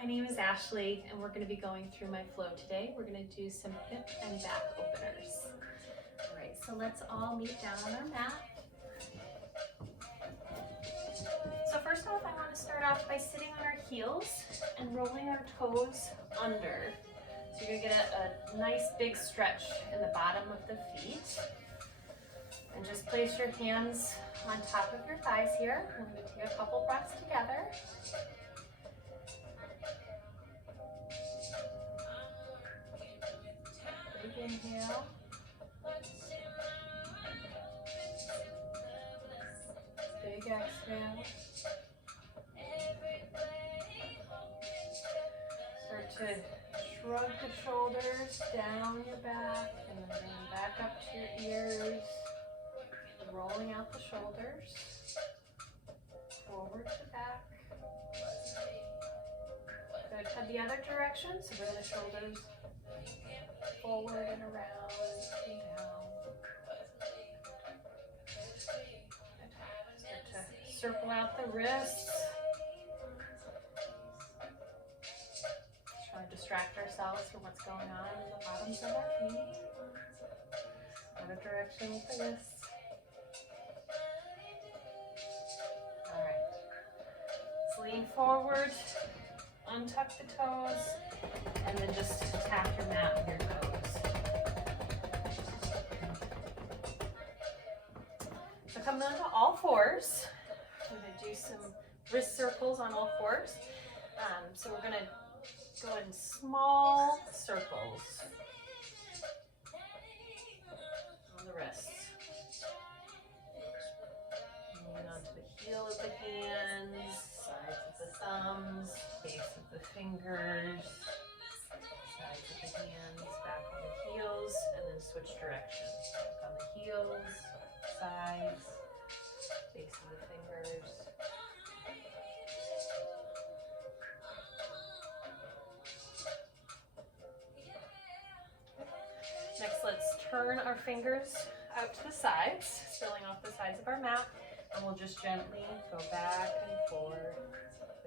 My name is Ashley and we're going to be going through my flow today. We're going to do some hip and back openers. All right, so let's all meet down on our mat. So first off, I want to start off by sitting on our heels and rolling our toes under. So you're going to get a nice big stretch in the bottom of the feet. And just place your hands on top of your thighs here. We're going to take a couple breaths together. Big inhale. Big exhale. Start to shrug the shoulders down your back and then bring them back up to your ears. Rolling out the shoulders. Forward to back. Good. Head the other direction. So bring the shoulders forward and around and down. Start to circle out the wrists. Try to distract ourselves from what's going on in the bottoms of our feet. Other direction with the wrists. All right. Let's lean forward, untuck the toes, and then just tap your mat with your toes. So coming onto all fours, we're going to do some wrist circles on all fours. So we're going to go in small circles on the wrists. Moving onto the heel of the hands, sides of the thumbs, base of the fingers, sides of the hands, back on the heels, and then switch directions. Back on the heels, sides, base of the fingers. Next, let's turn our fingers out to the sides, spilling off the sides of our mat, and we'll just gently go back and forth,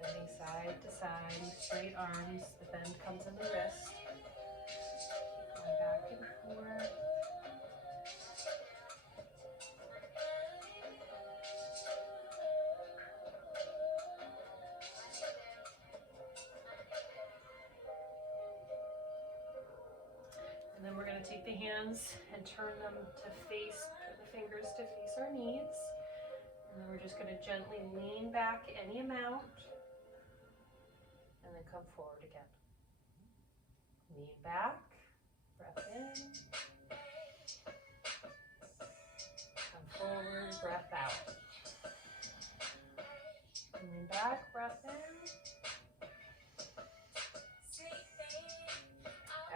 bending side to side, straight arms. The bend comes in the wrist. Going back and forth. And then we're going to take the hands and turn them to face, turn the fingers to face our knees. And then we're just going to gently lean back any amount and then come forward again. Lean back, breath in. Come forward, breath out. Lean back, breath in.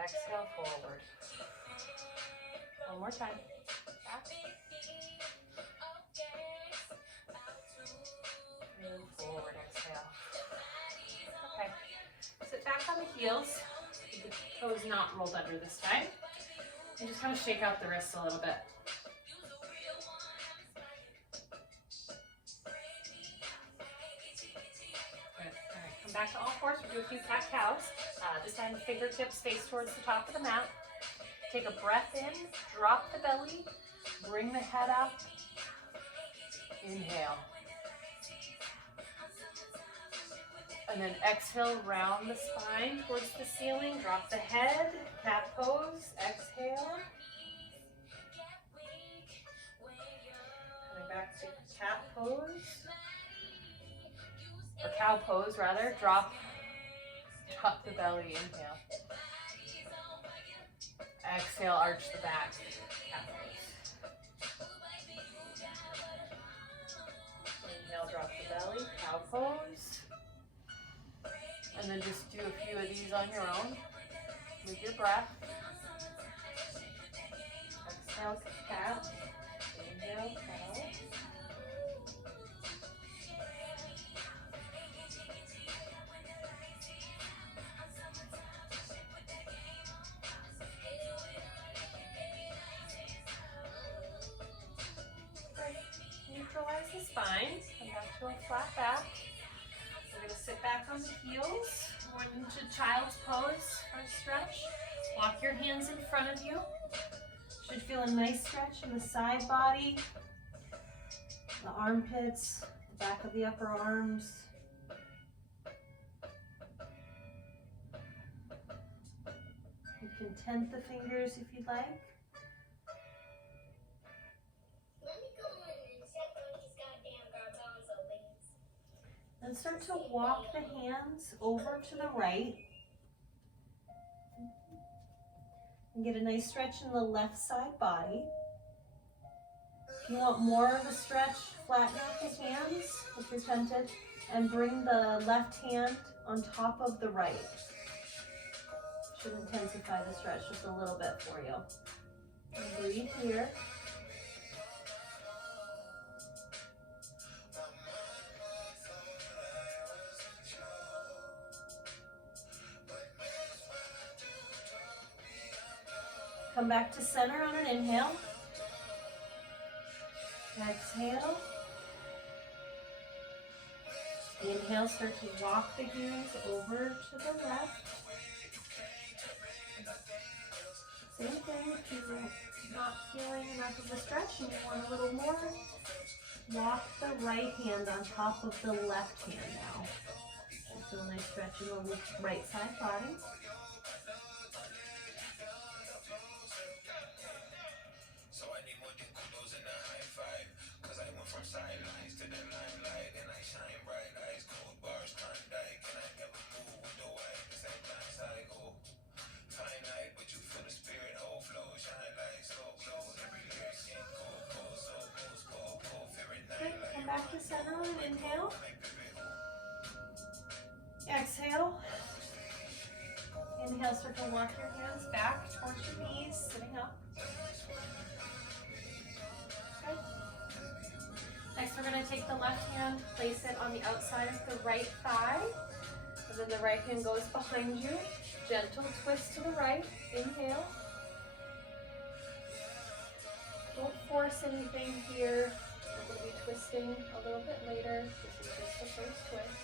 Exhale forward. One more time. Back. And forward, exhale. Okay. Sit back on the heels. The toes not rolled under this time. And just kind of shake out the wrists a little bit. Good. All right. Come back to all fours. We'll do a few cat-cows. This time the fingertips face towards the top of the mat. Take a breath in, drop the belly, bring the head up, inhale. And then exhale, round the spine towards the ceiling, drop the head, cat pose, exhale. Coming back to cat pose, or cow pose rather, drop the belly, inhale. Exhale, arch the back, cat pose. Inhale, drop the belly, cow pose. And then just do a few of these on your own with your breath. Exhale, cat. Inhale, cow. Neutralize the spine. Come back to a flat back. We're going to sit back on the heels. One into child's pose for a stretch. Walk your hands in front of you. Should feel a nice stretch in the side body, the armpits, the back of the upper arms. You can tent the fingers if you'd like. Let me go in and check on these goddamn garbanzo beans. Then start to walk the hands over to the right. And get a nice stretch in the left side body. If you want more of a stretch, flatten out the hands if you're tempted, and bring the left hand on top of the right. Should intensify the stretch just a little bit for you. And breathe here. Come back to center on an inhale. Exhale. Inhale, start to walk the hands over to the left. Same thing, if you're not feeling enough of a stretch and you want a little more, walk the right hand on top of the left hand now. Feel a nice stretch in the right side body. Back to center on an inhale. Exhale. Inhale, start to walk your hands back towards your knees, sitting up. Okay. Next, we're going to take the left hand, place it on the outside of the right thigh. And then the right hand goes behind you. Gentle twist to the right. Inhale. Don't force anything here. We'll be twisting a little bit later. This is just the first twist.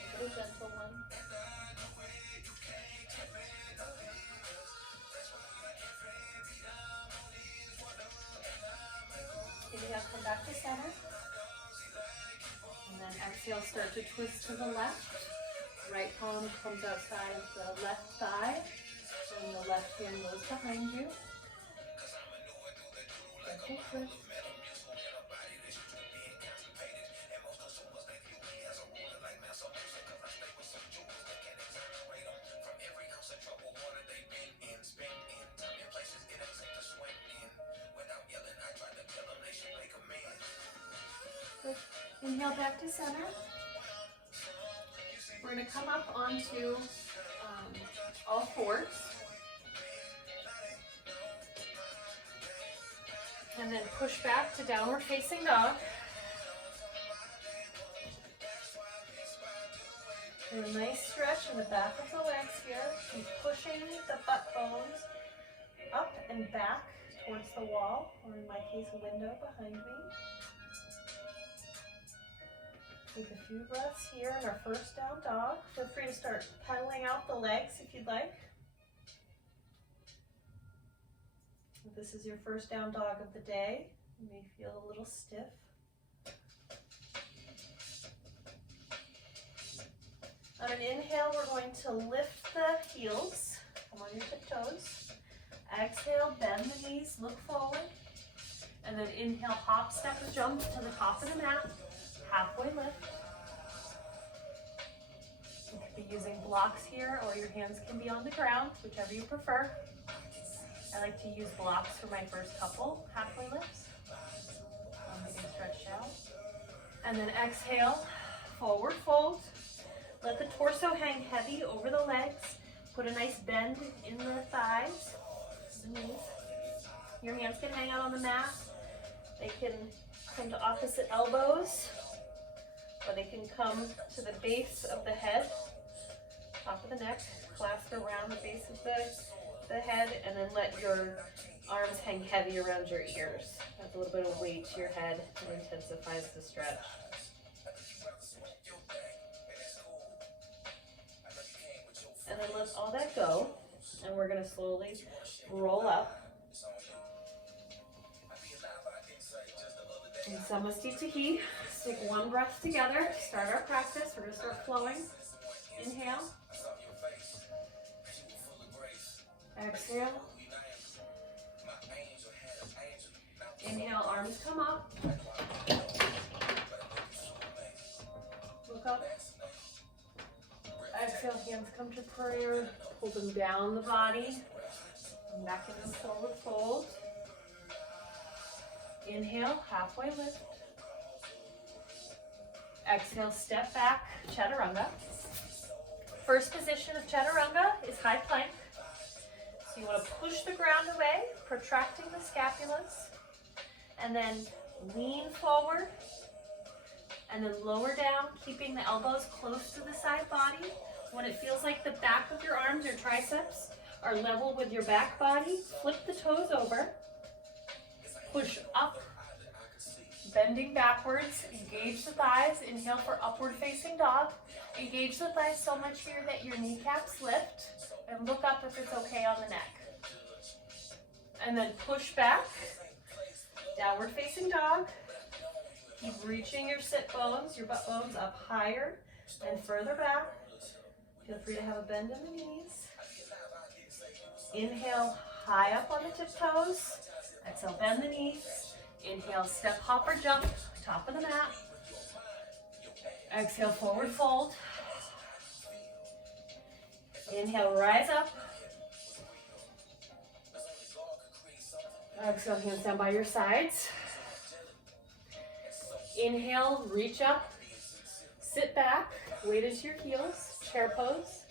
Make it a gentle one. Inhale, come back to center. And then exhale, start to twist to the left. Right palm comes outside of the left thigh. And the left hand goes behind you. Gentle twist. Inhale back to center. We're going to come up onto all fours. And then push back to downward facing dog. And a nice stretch in the back of the legs here. Keep pushing the butt bones up and back towards the wall, or in my case, a window behind me. Take a few breaths here in our first down dog. Feel free to start pedaling out the legs if you'd like. If this is your first down dog of the day, you may feel a little stiff. On an inhale, we're going to lift the heels. Come on your tiptoes. Exhale, bend the knees, look forward. And then inhale, hop, step, jump to the top of the mat. Halfway lift. You could be using blocks here, or your hands can be on the ground, whichever you prefer. I like to use blocks for my first couple halfway lifts. You can stretch out. And then exhale, forward fold. Let the torso hang heavy over the legs. Put a nice bend in the thighs, the knees. Your hands can hang out on the mat. They can come to opposite elbows, or they can come to the base of the head, top of the neck, clasp around the base of the head, and then let your arms hang heavy around your ears. Adds a little bit of weight to your head and intensifies the stretch. gonna slowly roll up. And Samasthiti. Take one breath together. Start our practice. We're gonna start flowing. Inhale. Exhale. Inhale, arms come up. Look up. Exhale, hands come to prayer. Pull them down the body. And back into forward fold. Inhale, halfway lift. Exhale, step back, chaturanga. First position of chaturanga is high plank. So you want to push the ground away, protracting the scapulas, and then lean forward, and then lower down, keeping the elbows close to the side body. When it feels like the back of your arms or triceps are level with your back body, flip the toes over, push up, bending backwards, engage the thighs, inhale for upward facing dog. Engage the thighs so much here that your kneecaps lift, and look up if it's okay on the neck. And then push back, downward facing dog. Keep reaching your sit bones, your butt bones up higher and further back. Feel free to have a bend in the knees. Inhale, high up on the tiptoes. Exhale, bend the knees. Inhale, step, hop, or jump, top of the mat. Exhale, forward fold. Inhale, rise up. Exhale, hands down by your sides. Inhale, reach up, sit back, weight into your heels, chair pose.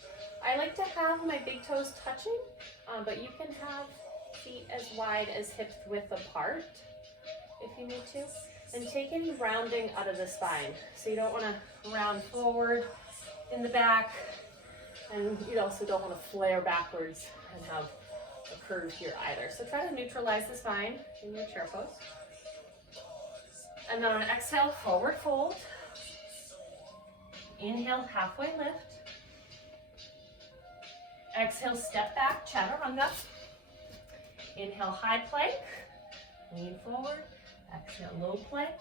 I like to have my big toes touching, but you can have feet as wide as hip width apart if you need to. And take any rounding out of the spine. So you don't want to round forward in the back, and you also don't want to flare backwards and have a curve here either. So try to neutralize the spine in your chair pose. And then on exhale, forward fold. Inhale, halfway lift. Exhale, step back, chaturanga. Inhale, high plank. Lean forward. Exhale, low plank.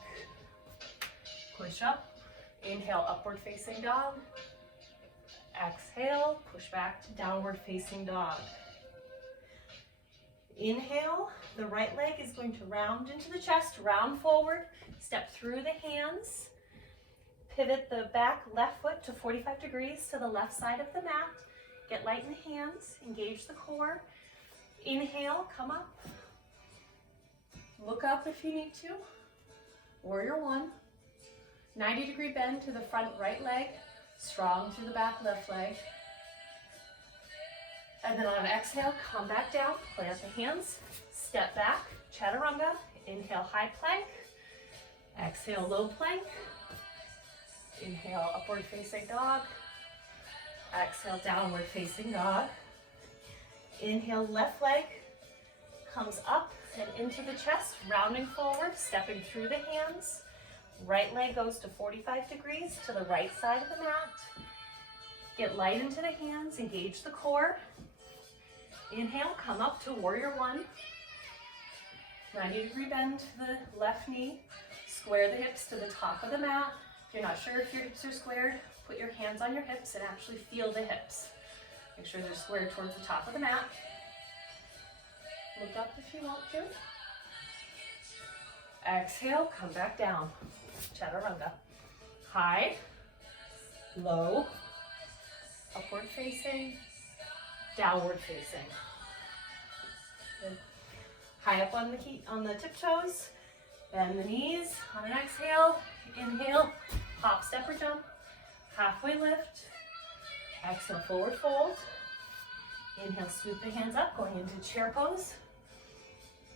Push up. Inhale, upward facing dog. Exhale, push back to downward facing dog. Inhale, the right leg is going to round into the chest, round forward, step through the hands, pivot the back left foot to 45 degrees to the left side of the mat, get light in the hands, engage the core. Inhale, come up, look up if you need to, warrior one, 90-degree bend to the front right leg, strong through the back left leg. And then on exhale, come back down, plant the hands, step back, chaturanga. Inhale, high plank. Exhale, low plank. Inhale, upward facing dog. Exhale, downward facing dog. Inhale, left leg comes up and into the chest, rounding forward, stepping through the hands. Right leg goes to 45 degrees to the right side of the mat. Get light into the hands, engage the core. Inhale, come up to warrior one. 90-degree bend to the left knee. Square the hips to the top of the mat. If you're not sure if your hips are squared, put your hands on your hips and actually feel the hips. Make sure they're squared towards the top of the mat. Look up if you want to. Exhale, come back down. Chaturanga. High, low, upward facing, downward facing. Good. High up on the tiptoes, bend the knees. On an exhale, inhale, hop, step, or jump, halfway lift. Exhale, forward fold. Inhale, sweep the hands up, going into chair pose.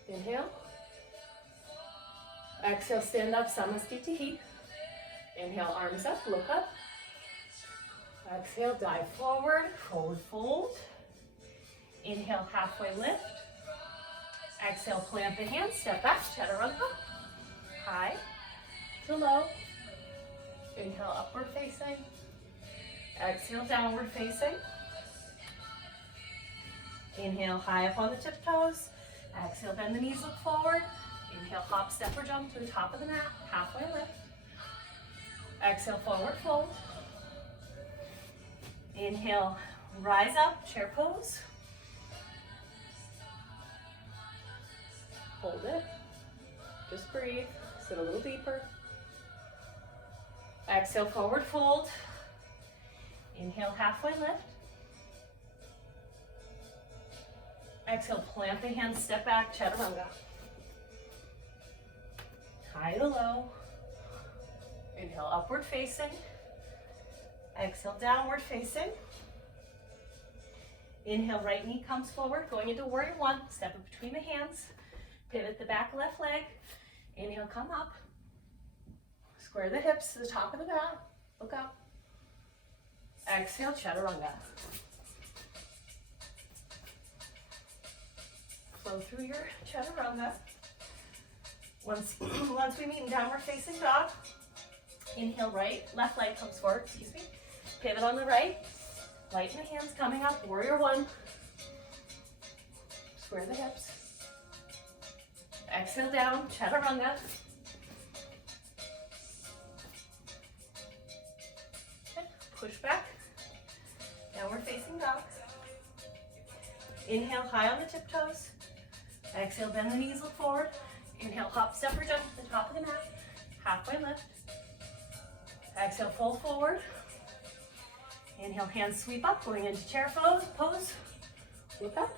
Inhale. Exhale, stand up, Samasthiti. Inhale, arms up, look up. Exhale, dive forward, forward fold. Inhale, halfway lift. Exhale, plant the hands, step back, chaturanga. High to low. Inhale, upward facing. Exhale, downward facing. Inhale, high up on the tiptoes. Exhale, bend the knees, look forward. Inhale, hop, step, or jump to the top of the mat, halfway lift. Exhale, forward fold. Inhale, rise up, chair pose. Hold it. Just breathe. Sit a little deeper. Exhale, forward fold. Inhale, halfway lift. Exhale, plant the hands, step back, chaturanga. High to low. Inhale, upward facing. Exhale, downward facing. Inhale, right knee comes forward, going into warrior one. Step it between the hands. Pivot the back left leg. Inhale, come up. Square the hips to the top of the mat. Look up. Exhale, chaturanga. Flow through your chaturanga. Once we meet in downward facing dog, inhale, left leg comes forward, excuse me. Pivot on the right. Lighten the hands, coming up, warrior one. Square the hips. Exhale down, chaturanga. Okay, push back. Downward facing dog. Inhale, high on the tiptoes. Exhale, bend the knees, look forward. Inhale, hop, step, or jump to the top of the mat. Halfway lift. Exhale, fold forward. Inhale, hands sweep up, going into chair pose. Look up.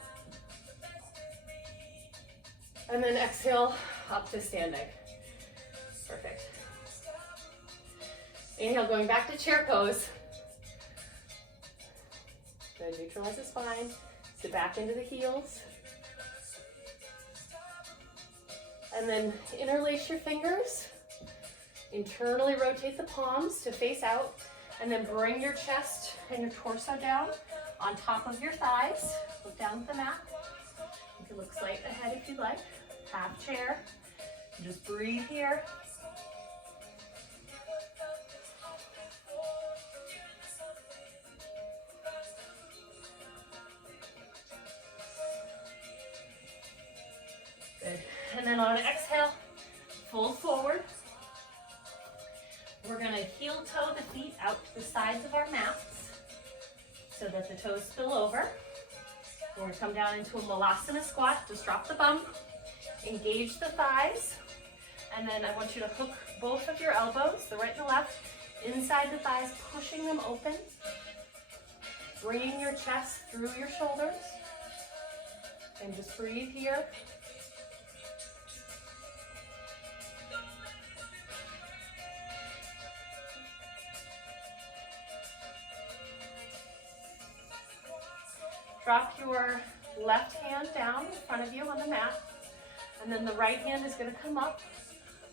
And then exhale, up to standing. Perfect. Inhale, going back to chair pose. Good, neutralize the spine. Sit back into the heels. And then interlace your fingers. Internally rotate the palms to face out. And then bring your chest and your torso down on top of your thighs. Look down at the mat. You can look slight ahead if you'd like. Half chair. Just breathe here. Good. And then on an exhale, fold forward. We're going to heel toe the feet out to the sides of our mats so that the toes spill over. We're going to come down into a Malasana squat. Just drop the bum, engage the thighs, and then I want you to hook both of your elbows, the right and the left, inside the thighs, pushing them open, bringing your chest through your shoulders, and just breathe here. Drop your left hand down in front of you on the mat, and then the right hand is going to come up.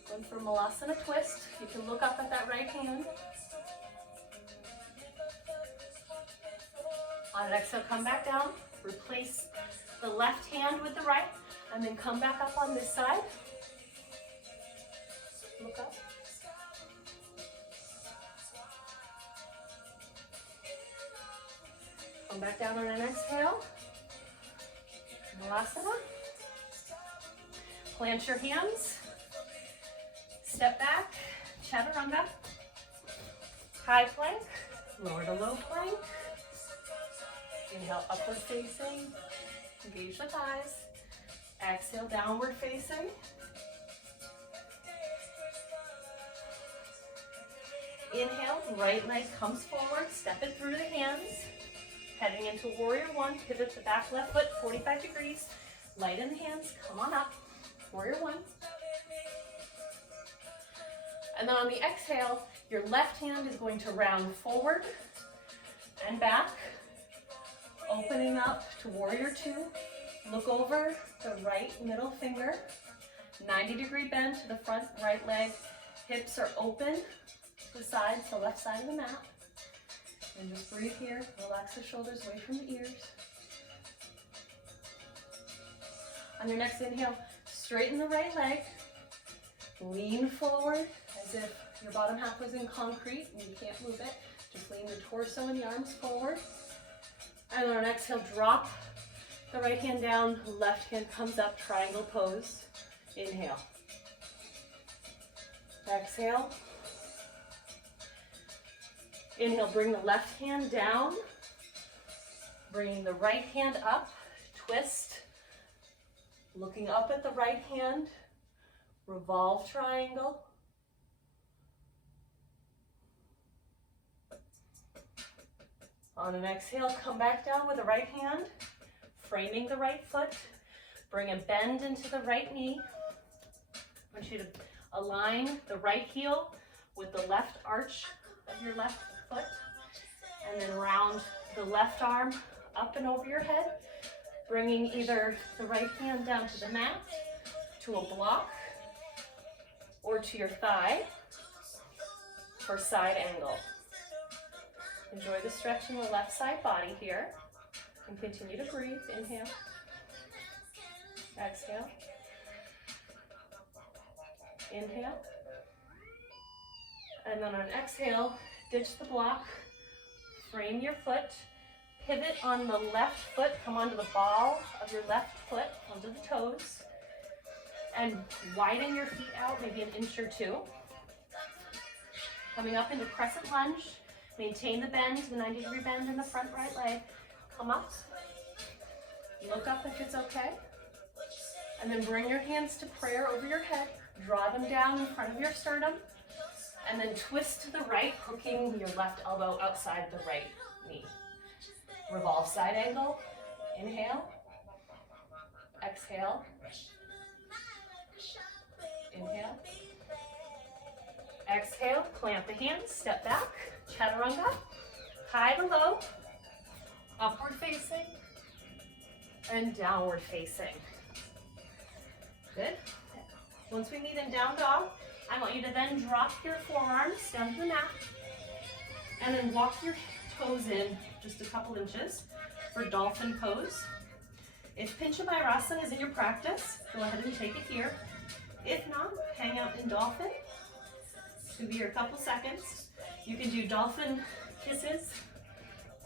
Going for Malasana twist. You can look up at that right hand. On an exhale, come back down. Replace the left hand with the right, and then come back up on this side. Look up. Come back down on an exhale. Malasana. Plant your hands. Step back. Chaturanga. High plank. Lower to low plank. Inhale, upward facing. Engage the thighs. Exhale, downward facing. Inhale, right leg comes forward. Step it through the hands. Heading into warrior one, pivot the back left foot 45 degrees. Lighten the hands, come on up. Warrior one. And then on the exhale, your left hand is going to round forward and back, opening up to warrior two. Look over the right middle finger, 90-degree bend to the front right leg. Hips are open to the sides, the left side of the mat. And just breathe here. Relax the shoulders away from the ears. On your next inhale, straighten the right leg. Lean forward as if your bottom half was in concrete and you can't move it. Just lean the torso and the arms forward. And on an exhale, drop the right hand down, left hand comes up, triangle pose. Inhale. Exhale. Inhale, bring the left hand down, bringing the right hand up, twist, looking up at the right hand, revolve triangle. On an exhale, come back down with the right hand, framing the right foot, bring a bend into the right knee. I want you to align the right heel with the left arch of your left foot, and then round the left arm up and over your head, bringing either the right hand down to the mat, to a block, or to your thigh for side angle. Enjoy the stretch in the left side body here, and continue to breathe. Inhale, exhale, inhale, and then on exhale, ditch the block, frame your foot, pivot on the left foot, come onto the ball of your left foot, onto the toes, and widen your feet out, maybe an inch or two. Coming up into crescent lunge, maintain the bend, the 90-degree bend in the front right leg. Come up, look up if it's okay, and then bring your hands to prayer over your head, draw them down in front of your sternum, and then twist to the right, hooking your left elbow outside the right knee. Revolve side angle. Inhale. Exhale. Inhale. Exhale. Plant the hands. Step back. Chaturanga. High to low. Upward facing. And downward facing. Good. Once we meet in down dog, I want you to then drop your forearms down to the mat and then walk your toes in just a couple inches for dolphin pose. If Pincha Mayurasana is in your practice, go ahead and take it here. If not, hang out in dolphin. It's gonna be here a couple seconds. You can do dolphin kisses.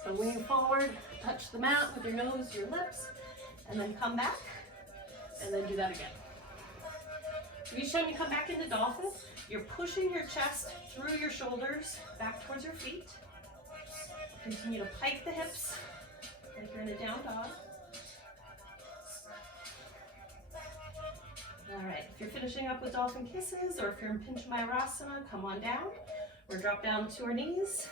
So lean forward, touch the mat with your nose, your lips, and then come back, and then do that again. Each time you come back into dolphin, you're pushing your chest through your shoulders, back towards your feet. Continue to pike the hips like you're in a down dog. All right, if you're finishing up with dolphin kisses, or if you're in Pincha Mayurasana, come on down. We're drop down to our knees.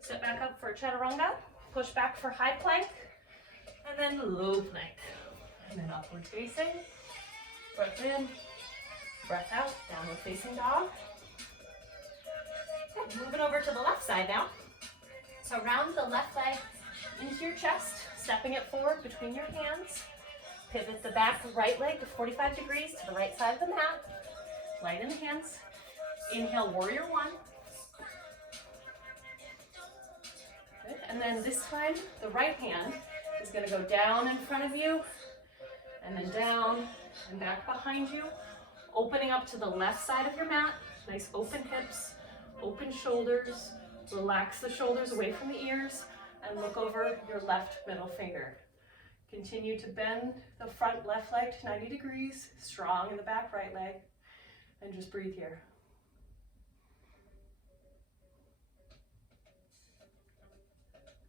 Step back up for chaturanga. Push back for high plank, and then low plank. And then upward facing. Breath in. Breath out, downward facing dog. Okay, moving over to the left side now. So round the left leg into your chest, stepping it forward between your hands. Pivot the back right leg to 45 degrees to the right side of the mat. Light in the hands. Inhale, warrior one. Good. And then this time, the right hand is gonna go down in front of you, and then down and back behind you. Opening up to the left side of your mat, nice open hips, open shoulders, relax the shoulders away from the ears, and look over your left middle finger. Continue to bend the front left leg to 90 degrees, strong in the back right leg, and just breathe here.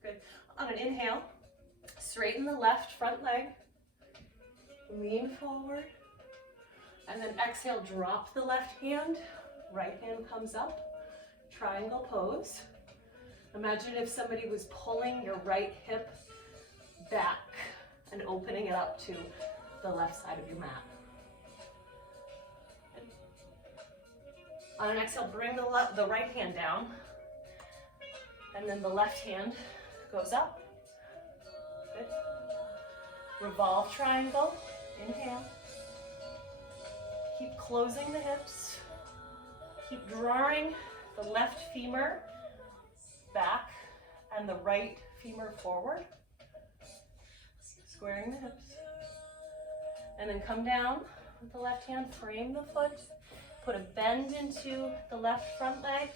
Good. On an inhale, straighten the left front leg, lean forward, and then exhale, drop the left hand, right hand comes up, triangle pose. Imagine if somebody was pulling your right hip back and opening it up to the left side of your mat. On an exhale, bring the right hand down, and then the left hand goes up. Good. Revolve triangle, inhale. Keep closing the hips. Keep drawing the left femur back and the right femur forward. Squaring the hips. And then come down with the left hand, frame the foot. Put a bend into the left front leg.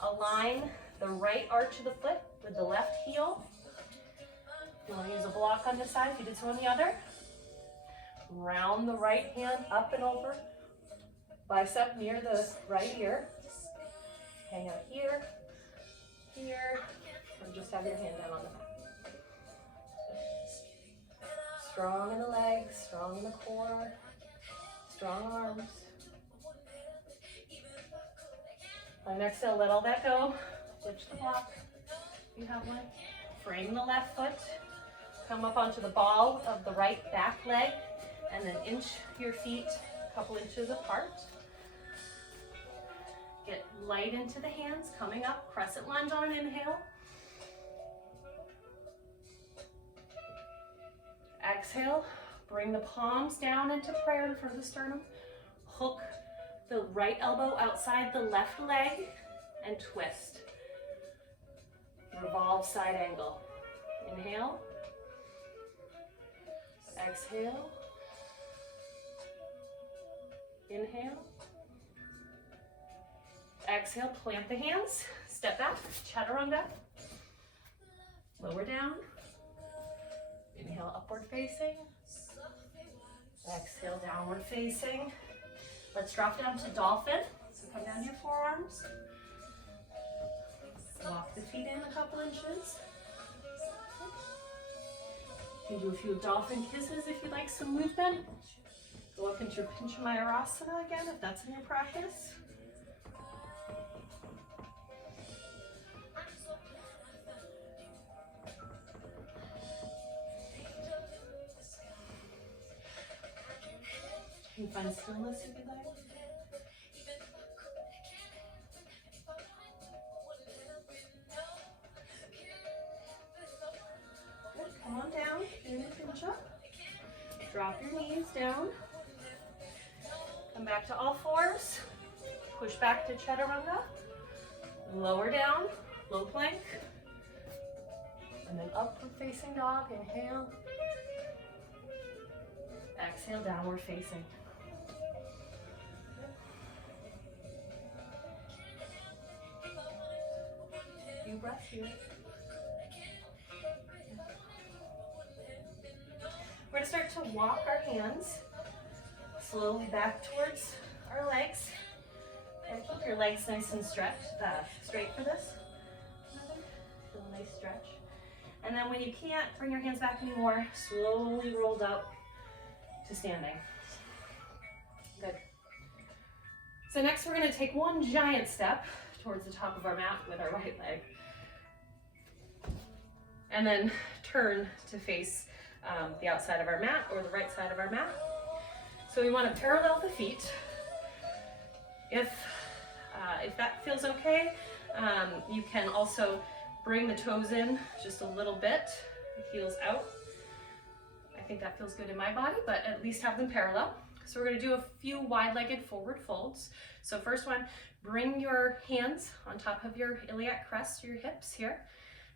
Align the right arch of the foot with the left heel. You want to use a block on this side if you did so on the other. Round the right hand up and over. Bicep near the right ear. Hang out here, here, or just have your hand down on the mat. Strong in the legs, strong in the core, strong arms. On exhale, let all that go. Ditch the block. You have one. Frame the left foot. Come up onto the ball of the right back leg, and then inch your feet a couple inches apart. Get light into the hands, coming up, crescent lunge on an inhale. Exhale, bring the palms down into prayer in front of the sternum. Hook the right elbow outside the left leg and twist. Revolve side angle. Inhale. Exhale. Inhale. Exhale, plant the hands, step back, chaturanga. Lower down. Inhale, upward facing. Exhale, downward facing. Let's drop down to dolphin. So come down your forearms. Walk the feet in a couple inches. You can do a few dolphin kisses if you like some movement. Go up into your Pincha Mayurasana again if that's in your practice. You can find stillness if you like. Good. Come on down. You're in the Pincha. Drop your knees down. Come back to all fours. Push back to chaturanga. Lower down, low plank. And then upward facing dog. Inhale. Exhale, downward facing. Few breaths here. We're going to start to walk our hands slowly back towards our legs. And keep your legs nice and straight for this. Feel a nice stretch. And then when you can't bring your hands back anymore, slowly rolled up to standing. Good. So next we're going to take one giant step towards the top of our mat with our right leg. And then turn to face the outside of our mat or the right side of our mat. So we want to parallel the feet. If that feels okay, you can also bring the toes in just a little bit, the heels out. I think that feels good in my body, but at least have them parallel. So we're going to do a few wide-legged forward folds. So first one, bring your hands on top of your iliac crest, your hips here,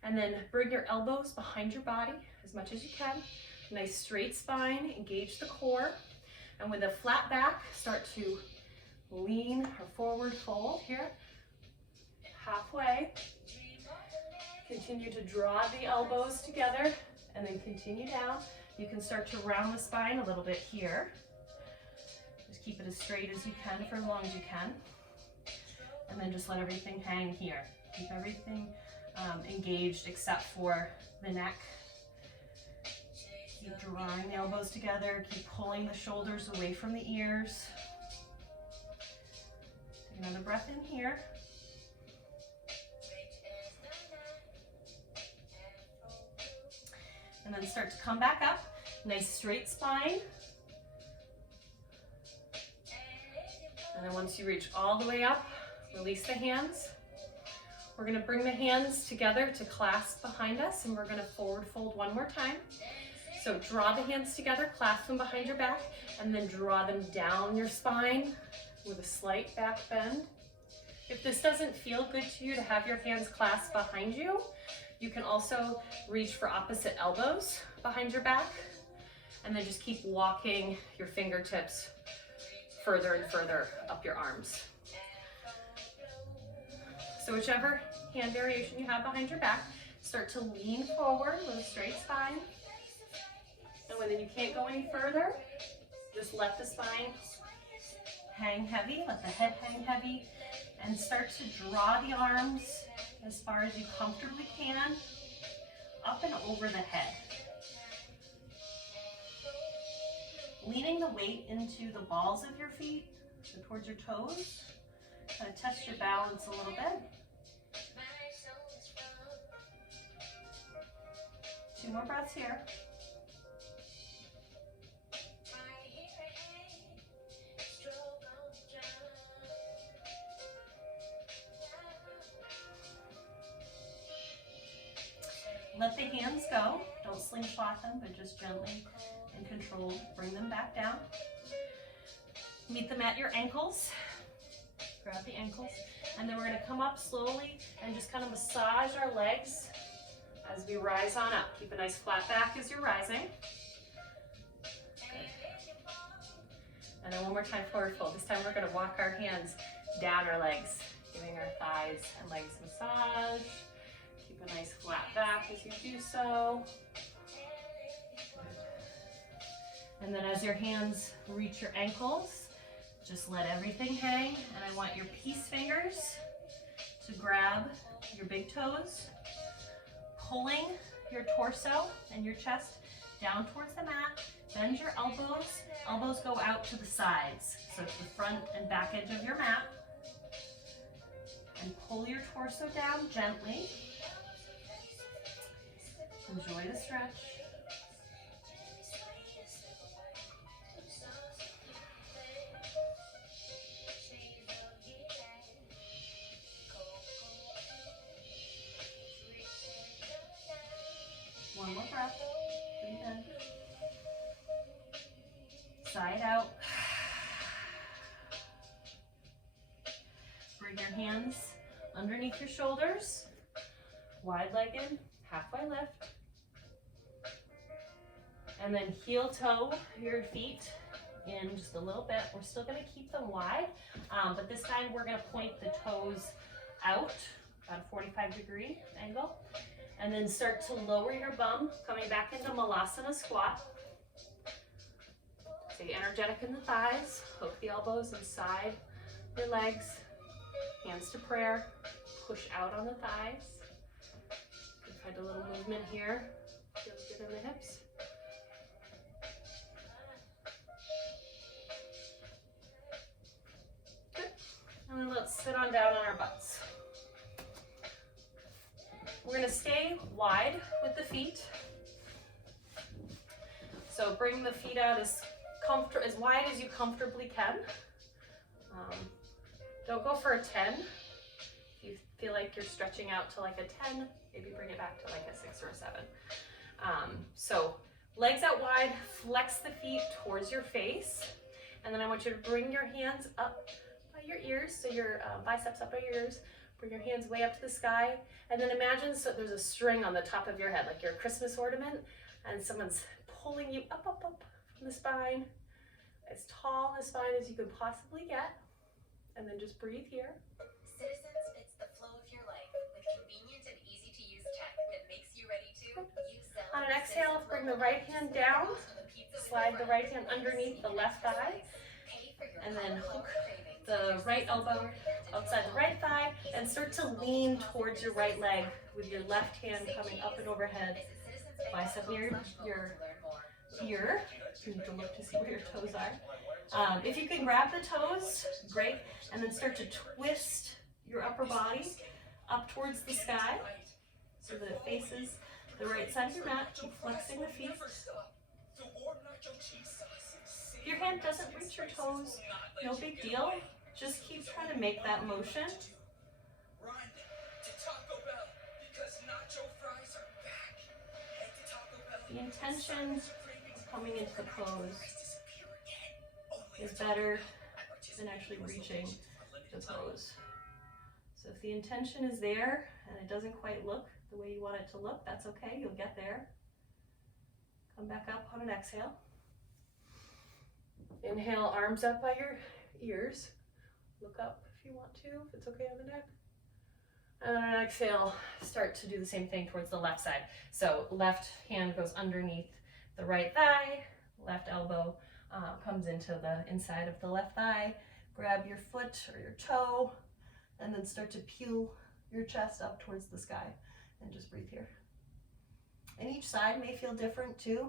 and then bring your elbows behind your body as much as you can. Nice straight spine, engage the core, and with a flat back, start to lean or forward fold here, halfway. Continue to draw the elbows together and then continue down. You can start to round the spine a little bit here. Just keep it as straight as you can for as long as you can. And then just let everything hang here. Keep everything engaged except for the neck. Keep drawing the elbows together. Keep pulling the shoulders away from the ears. Take another breath in here. And then start to come back up. Nice straight spine. And then once you reach all the way up, release the hands. We're going to bring the hands together to clasp behind us, and we're going to forward fold one more time. So draw the hands together, clasp them behind your back, and then draw them down your spine with a slight back bend. If this doesn't feel good to you to have your hands clasped behind you, you can also reach for opposite elbows behind your back, and then just keep walking your fingertips further and further up your arms. So whichever hand variation you have behind your back, Start to lean forward with a straight spine. And when you can't go any further, just let the spine hang heavy, let the head hang heavy, and start to draw the arms as far as you comfortably can, up and over the head. Leaning the weight into the balls of your feet, so towards your toes, kind of test your balance a little bit. 2 more breaths here. Let the hands go. Don't slingshot them, but just gently and controlled bring them back down. Meet them at your ankles. Grab the ankles. And then we're going to come up slowly and just kind of massage our legs as we rise on up. Keep a nice flat back as you're rising. Good. And then one more time, forward fold. This time we're going to walk our hands down our legs, giving our thighs and legs massage. Keep a nice flat back as you do so. And then as your hands reach your ankles, just let everything hang. And I want your peace fingers to grab your big toes, pulling your torso and your chest down towards the mat. Bend your elbows. Elbows go out to the sides, so to the front and back edge of your mat. And pull your torso down gently. Enjoy the stretch. One more breath. Breathe in. Side out. Bring your hands underneath your shoulders. Wide-legged, halfway lift. And then heel toe your feet in just a little bit. We're still going to keep them wide, but this time we're going to point the toes out, about a 45-degree angle. And then start to lower your bum, coming back into Malasana squat. Stay energetic in the thighs, hook the elbows inside your legs, hands to prayer, push out on the thighs. You can find a little movement here, feels good in the hips. Good, and then let's sit on down on our butts. We're gonna stay wide with the feet. So bring the feet out as wide as you comfortably can. Don't go for a 10. If you feel like you're stretching out to like a 10, maybe bring it back to like a 6 or a 7. So legs out wide, flex the feet towards your face. And then I want you to bring your hands up by your ears, so your biceps up by your ears. Bring your hands way up to the sky, and then imagine so there's a string on the top of your head, like your Christmas ornament, and someone's pulling you up, up, up from the spine, as tall in the spine as you could possibly get, and then just breathe here. Citizens fits the flow of your life with convenient and easy to use tech that makes you ready to use Zelle. On an exhale, bring the right hand down, slide the right hand underneath the left thigh, and then hook the right elbow outside the right thigh, and start to lean towards your right leg with your left hand coming up and overhead. Bicep near your ear. You need to look to see where your toes are. If you can grab the toes, great, and then start to twist your upper body up towards the sky so that it faces the right side of your mat. Keep flexing the feet. If your hand doesn't reach your toes, no big deal. Just keep trying to make that motion. The intention of coming into the pose is better than actually reaching the pose. So if the intention is there and it doesn't quite look the way you want it to look, that's okay, you'll get there. Come back up on an exhale. Inhale, arms up by your ears. Look up if you want to, if it's okay on the neck. And then on exhale, start to do the same thing towards the left side. So left hand goes underneath the right thigh, left elbow comes into the inside of the left thigh. Grab your foot or your toe, and then start to peel your chest up towards the sky, and just breathe here. And each side may feel different too.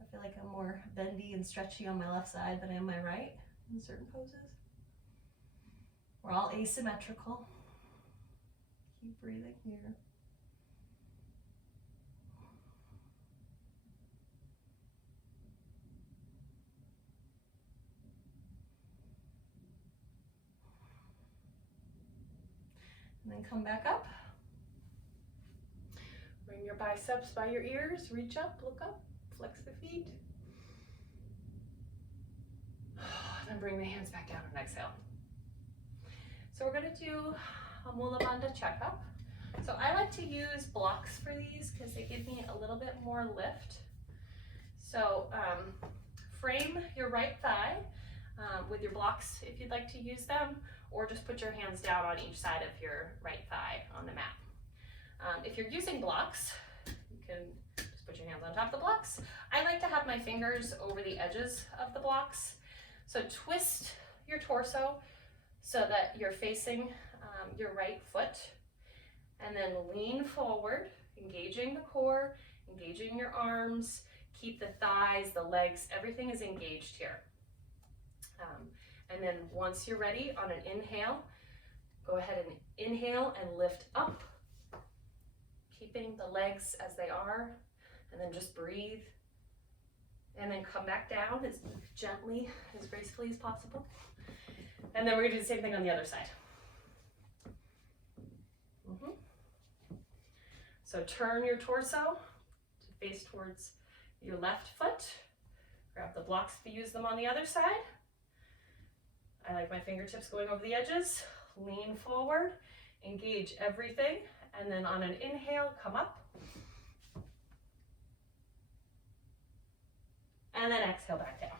I feel like I'm more bendy and stretchy on my left side than I am my right in certain poses. We're all asymmetrical. Keep breathing here. And then come back up. Bring your biceps by your ears, reach up, look up, flex the feet. And then bring the hands back down and exhale. So we're gonna do a Mula Bandha checkup. So I like to use blocks for these because they give me a little bit more lift. So frame your right thigh with your blocks if you'd like to use them, or just put your hands down on each side of your right thigh on the mat. If you're using blocks, you can just put your hands on top of the blocks. I like to have my fingers over the edges of the blocks. So twist your torso so that you're facing your right foot, and then lean forward, engaging the core, engaging your arms, keep the thighs, the legs, everything is engaged here. And then once you're ready, on an inhale, go ahead and inhale and lift up, keeping the legs as they are, and then just breathe. And then come back down as gently, as gracefully as possible. And then we're gonna do the same thing on the other side. So turn your torso to face towards your left foot. Grab the blocks if you use them on the other side. I like my fingertips going over the edges. Lean forward, engage everything, and then on an inhale, come up. And then exhale back down.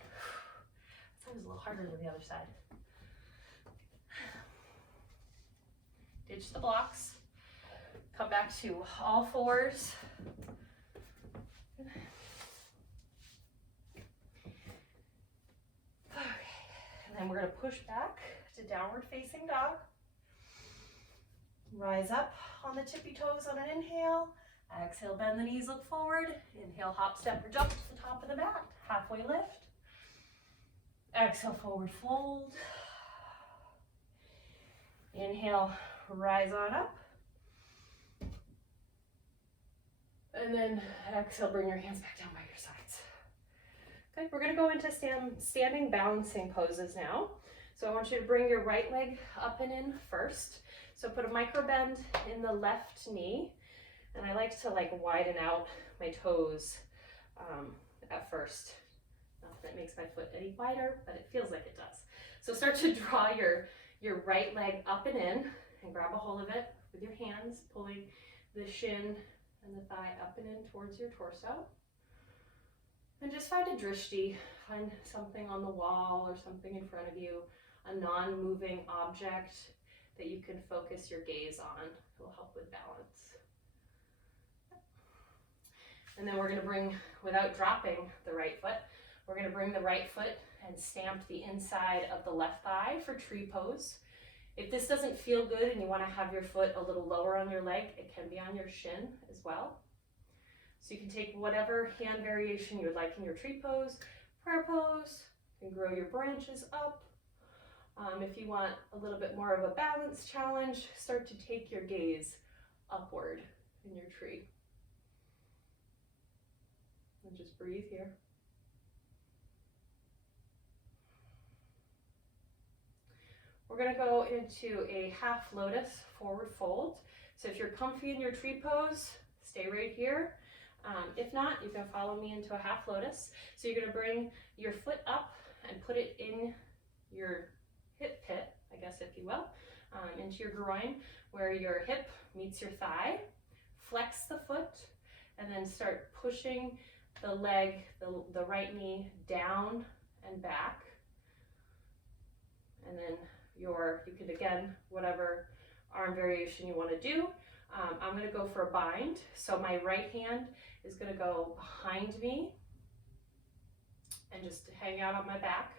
That was a little harder than the other side. Ditch the blocks. Come back to all fours. Okay. And then we're going to push back to downward facing dog. Rise up on the tippy toes on an inhale. Exhale, bend the knees, look forward. Inhale, hop, step, or jump to the top of the mat. Halfway lift. Exhale, forward fold. Inhale, rise on up. And then exhale, bring your hands back down by your sides. Okay, we're gonna go into standing balancing poses now. So I want you to bring your right leg up and in first. So put a micro bend in the left knee. And I like to widen out my toes at first. Not that it makes my foot any wider, but it feels like it does. So start to draw your right leg up and in, and grab a hold of it with your hands, pulling the shin and the thigh up and in towards your torso. And just find a drishti, find something on the wall or something in front of you, a non-moving object that you can focus your gaze on. It will help with balance. And then we're going to bring, without dropping the right foot, we're going to bring the right foot and stamp the inside of the left thigh for tree pose. If this doesn't feel good and you want to have your foot a little lower on your leg, it can be on your shin as well. So you can take whatever hand variation you would like in your tree pose, prayer pose, you can grow your branches up. If you want a little bit more of a balance challenge, start to take your gaze upward in your tree. And just breathe here. We're going to go into a half lotus forward fold. So if you're comfy in your tree pose, stay right here. If not, you can follow me into a half lotus. So you're going to bring your foot up and put it in your hip pit, I guess if you will, into your groin where your hip meets your thigh. Flex the foot and then start pushing the leg, the right knee down and back. And then you could again, whatever arm variation you want to do. I'm going to go for a bind. So my right hand is going to go behind me and just hang out on my back.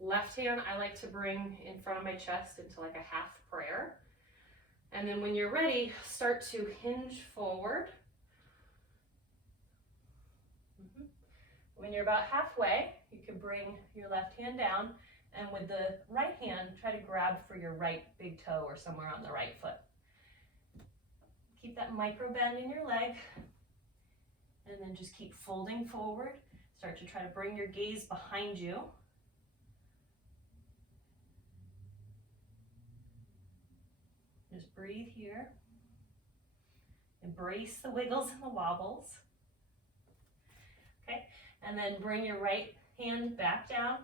Left hand I like to bring in front of my chest into like a half prayer. And then when you're ready, start to hinge forward. When you're about halfway, you can bring your left hand down, and with the right hand, try to grab for your right big toe or somewhere on the right foot. Keep that micro bend in your leg, and then just keep folding forward. Start to try to bring your gaze behind you. Just breathe here. Embrace the wiggles and the wobbles. Okay, and then bring your right hand back down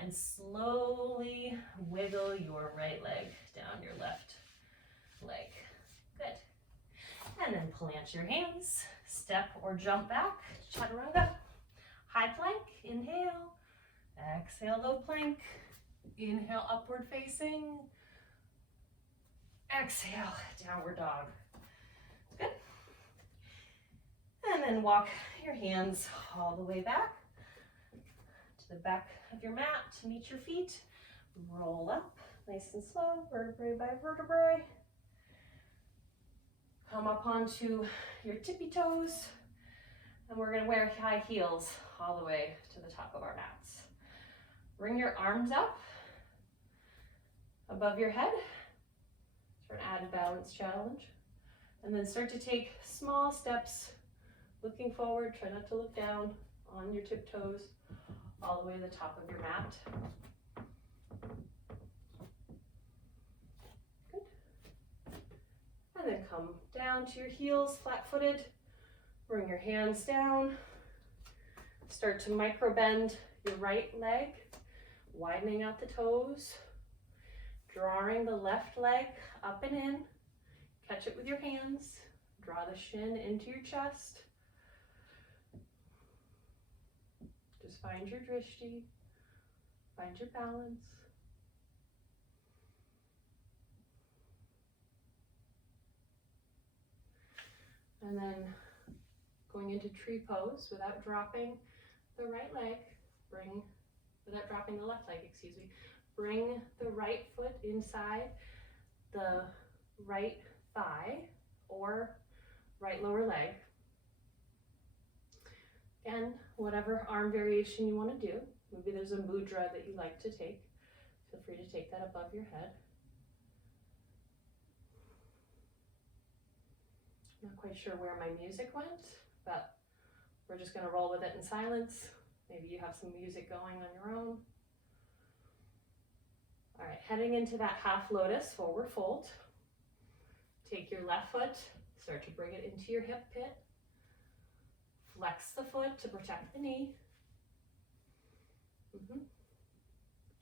and slowly wiggle your right leg down your left leg. Good. And then plant your hands, step or jump back, chaturanga. High plank, inhale, exhale, low plank, inhale, upward facing, exhale, downward dog. Good. And then walk your hands all the way back to the back of your mat to meet your feet. Roll up, nice and slow, vertebrae by vertebrae. Come up onto your tippy toes, and we're gonna wear high heels all the way to the top of our mats. Bring your arms up above your head for an added balance challenge. And then start to take small steps, looking forward. Try not to look down on your tiptoes all the way to the top of your mat. Good. And then come down to your heels, flat-footed. Bring your hands down. Start to micro bend your right leg, widening out the toes, drawing the left leg up and in. Catch it with your hands. Draw the shin into your chest. Just find your drishti. Find your balance. And then going into tree pose without dropping the right leg. Without dropping the left leg, excuse me. Bring the right foot inside the right thigh or right lower leg. Again, whatever arm variation you want to do. Maybe there's a mudra that you like to take. Feel free to take that above your head. Not quite sure where my music went, but we're just going to roll with it in silence. Maybe you have some music going on your own. All right, heading into that half lotus, forward fold. Take your left foot, start to bring it into your hip pit. Flex the foot to protect the knee.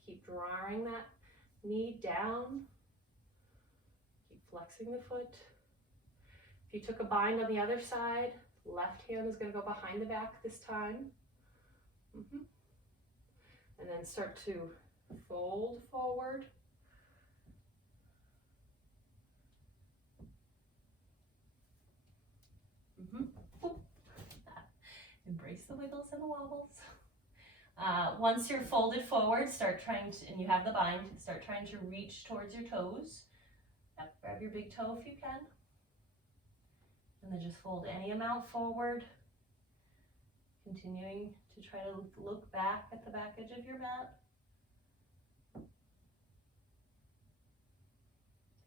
Keep drawing that knee down. Keep flexing the foot. If you took a bind on the other side, left hand is going to go behind the back this time. And then start to fold forward. Embrace the wiggles and the wobbles. Once you're folded forward, and you have the bind, start trying to reach towards your toes. Grab your big toe if you can. And then just fold any amount forward. Continuing to try to look back at the back edge of your mat.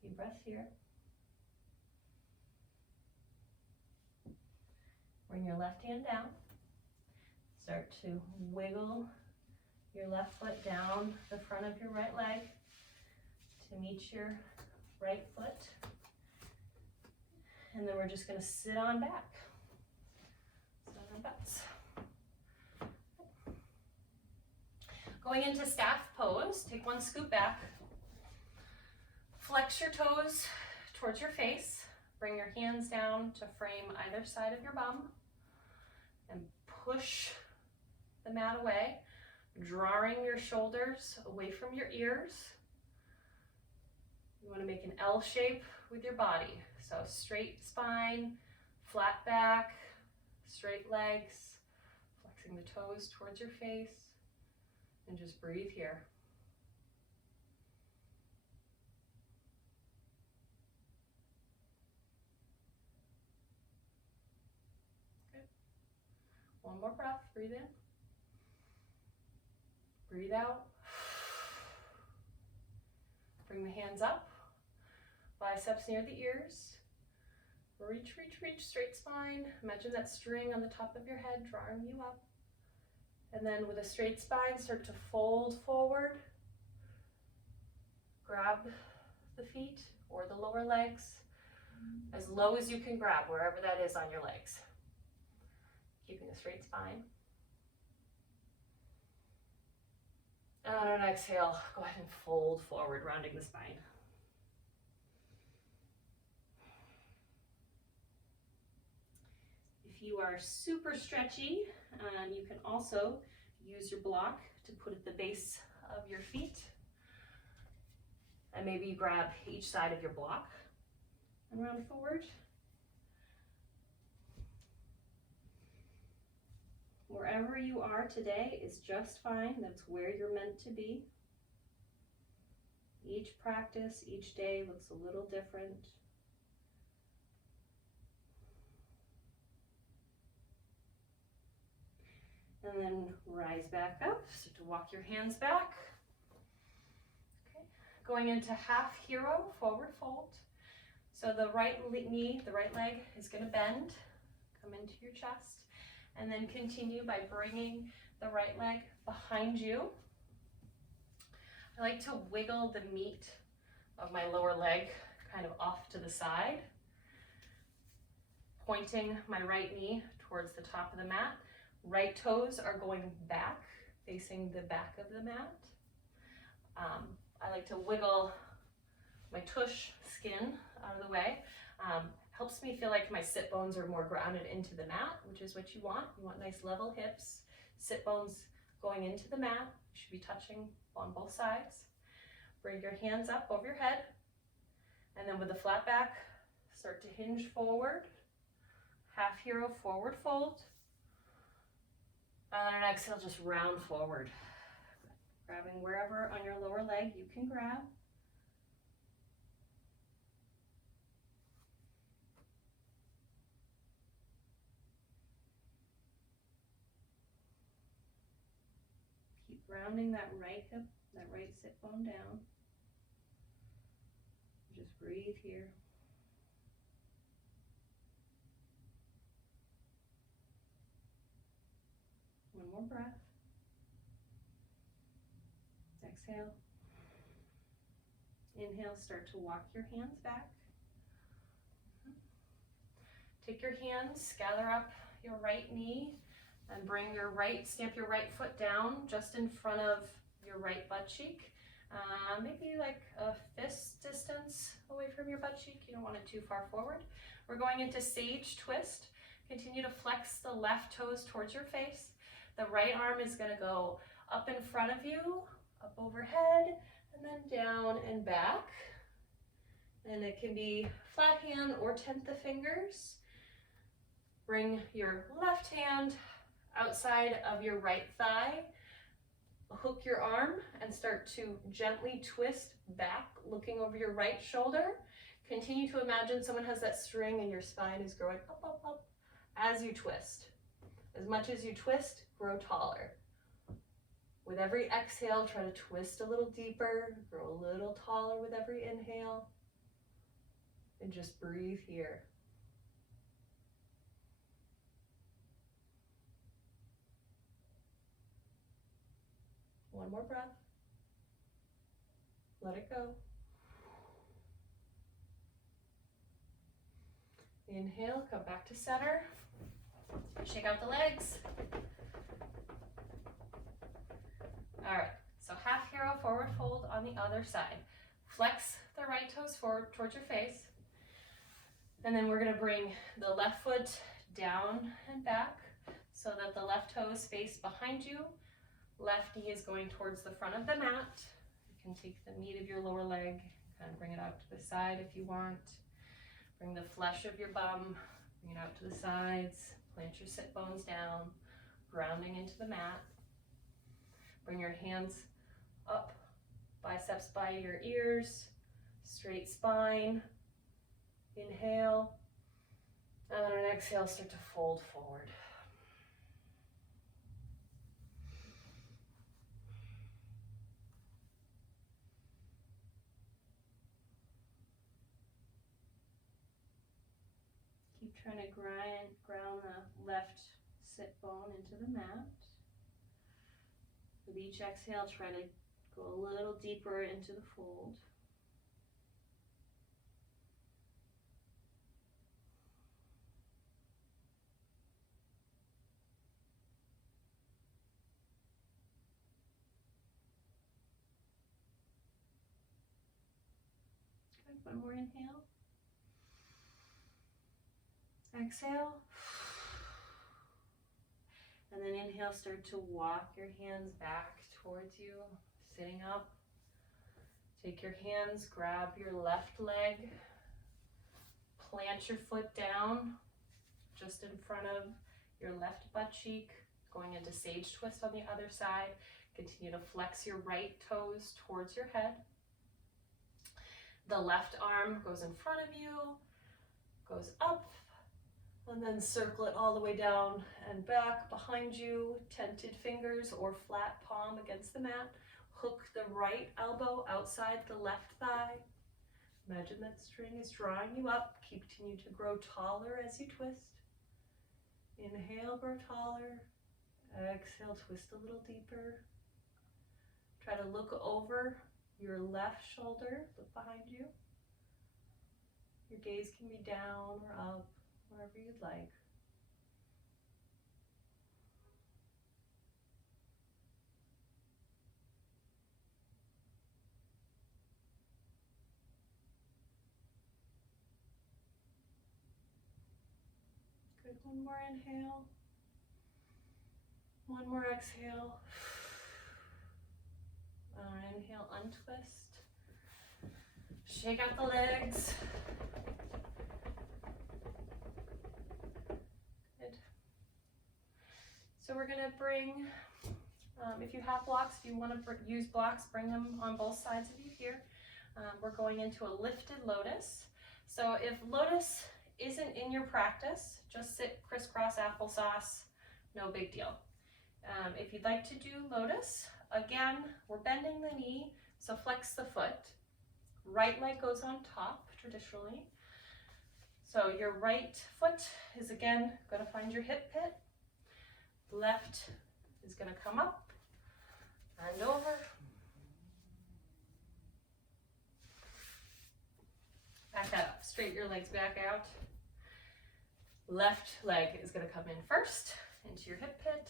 Deep breath here. Bring your left hand down. Start to wiggle your left foot down the front of your right leg to meet your right foot. And then we're just going to sit on back. Sit on our butts. Going into staff pose, take one scoop back. Flex your toes towards your face. Bring your hands down to frame either side of your bum. And push the mat away, drawing your shoulders away from your ears. You want to make an L shape with with your body. So straight spine, flat back, straight legs, flexing the toes towards your face, and just breathe here. Good. One more breath, breathe in. Breathe out. Bring the hands up, biceps near the ears. Reach, reach, reach, straight spine. Imagine that string on the top of your head drawing you up. And then with a straight spine, start to fold forward. Grab the feet or the lower legs as low as you can grab, wherever that is on your legs. Keeping a straight spine. And on an exhale, go ahead and fold forward, rounding the spine. If you are super stretchy, you can also use your block to put at the base of your feet. And maybe you grab each side of your block and round forward. Wherever you are today is just fine. That's where you're meant to be. Each practice, each day looks a little different. And then rise back up, start to walk your hands back. Okay. Going into half hero, forward fold. So the right knee, the right leg is gonna bend, come into your chest, and then continue by bringing the right leg behind you. I like to wiggle the meat of my lower leg kind of off to the side, pointing my right knee towards the top of the mat. Right toes are going back, facing the back of the mat. I like to wiggle my tush skin out of the way. Helps me feel like my sit bones are more grounded into the mat, which is what you want. You want nice level hips, sit bones going into the mat. You should be touching on both sides. Bring your hands up over your head. And then with the flat back, start to hinge forward. Half hero, forward fold. And then on an exhale, just round forward. Grabbing wherever on your lower leg you can grab. Keep rounding that right hip, that right sit bone down. Just breathe here. One more breath. Exhale. Inhale, start to walk your hands back. Take your hands, gather up your right knee, and bring your right, stamp your right foot down just in front of your right butt cheek. Maybe like a fist distance away from your butt cheek. You don't want it too far forward. We're going into sage twist. Continue to flex the left toes towards your face. The right arm is going to go up in front of you, up overhead, and then down and back. And it can be flat hand or tent the fingers. Bring your left hand outside of your right thigh. Hook your arm and start to gently twist back, looking over your right shoulder. Continue to imagine someone has that string and your spine is growing up, up, up as you twist. As much as you twist, grow taller. With every exhale, try to twist a little deeper, grow a little taller with every inhale, and just breathe here. One more breath. Let it go. Inhale, come back to center. Shake out the legs. All right, so half hero, forward fold on the other side. Flex the right toes forward towards your face. And then we're gonna bring the left foot down and back so that the left toes face behind you. Left knee is going towards the front of the mat. You can take the meat of your lower leg, kind of bring it out to the side if you want. Bring the flesh of your bum, bring it out to the sides, plant your sit bones down, grounding into the mat. Bring your hands up, biceps by your ears, straight spine. Inhale, and on an exhale, start to fold forward. Keep trying to ground the left sit bone into the mat. With each exhale, try to go a little deeper into the fold. Good. One more inhale. Exhale. And then inhale, start to walk your hands back towards you, sitting up. Take your hands, grab your left leg, plant your foot down just in front of your left butt cheek, going into sage twist on the other side. Continue to flex your right toes towards your head. The left arm goes in front of you, goes up, and then circle it all the way down and back behind you, tented fingers or flat palm against the mat. Hook the right elbow outside the left thigh. Imagine that string is drawing you up. Continue to grow taller as you twist. Inhale, grow taller. Exhale, twist a little deeper. Try to look over your left shoulder, look behind you. Your gaze can be down or up, wherever you'd like. Good, one more inhale. One more exhale. Inhale, untwist. Shake out the legs. Good. So we're gonna bring, if you have blocks, if you wanna use blocks, bring them on both sides of you here. We're going into a lifted lotus. So if lotus isn't in your practice, just sit crisscross applesauce, no big deal. If you'd like to do lotus, again, we're bending the knee, so flex the foot. Right leg goes on top, traditionally. So your right foot is again gonna find your hip pit. Left is gonna come up and over. Back up, straighten your legs back out. Left leg is gonna come in first into your hip pit.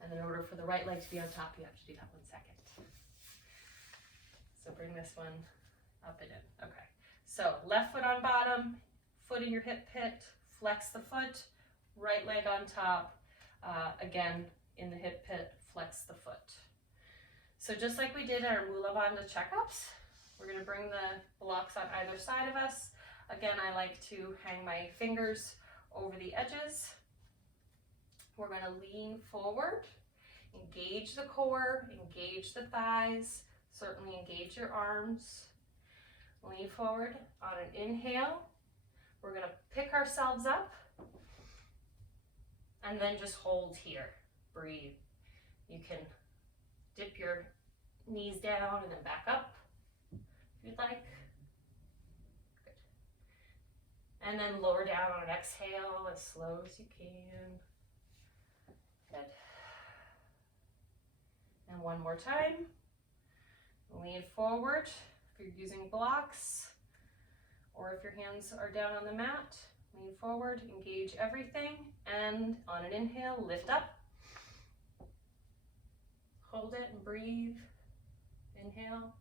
And in order for the right leg to be on top, you have to do that 1 second. So bring this one up and in. Okay. So left foot on bottom, foot in your hip pit, flex the foot, right leg on top. Again, in the hip pit, flex the foot. So just like we did in our Mula Bandha checkups, we're going to bring the blocks on either side of us. Again, I like to hang my fingers over the edges. We're going to lean forward, engage the core, engage the thighs, certainly engage your arms. Lean forward on an inhale. We're going to pick ourselves up and then just hold here. Breathe. You can dip your knees down and then back up if you'd like. Good. And then lower down on an exhale as slow as you can. Good. And one more time. Lean forward if you're using blocks, or if your hands are down on the mat, lean forward, engage everything, and on an inhale, lift up. Hold it and breathe. Inhale,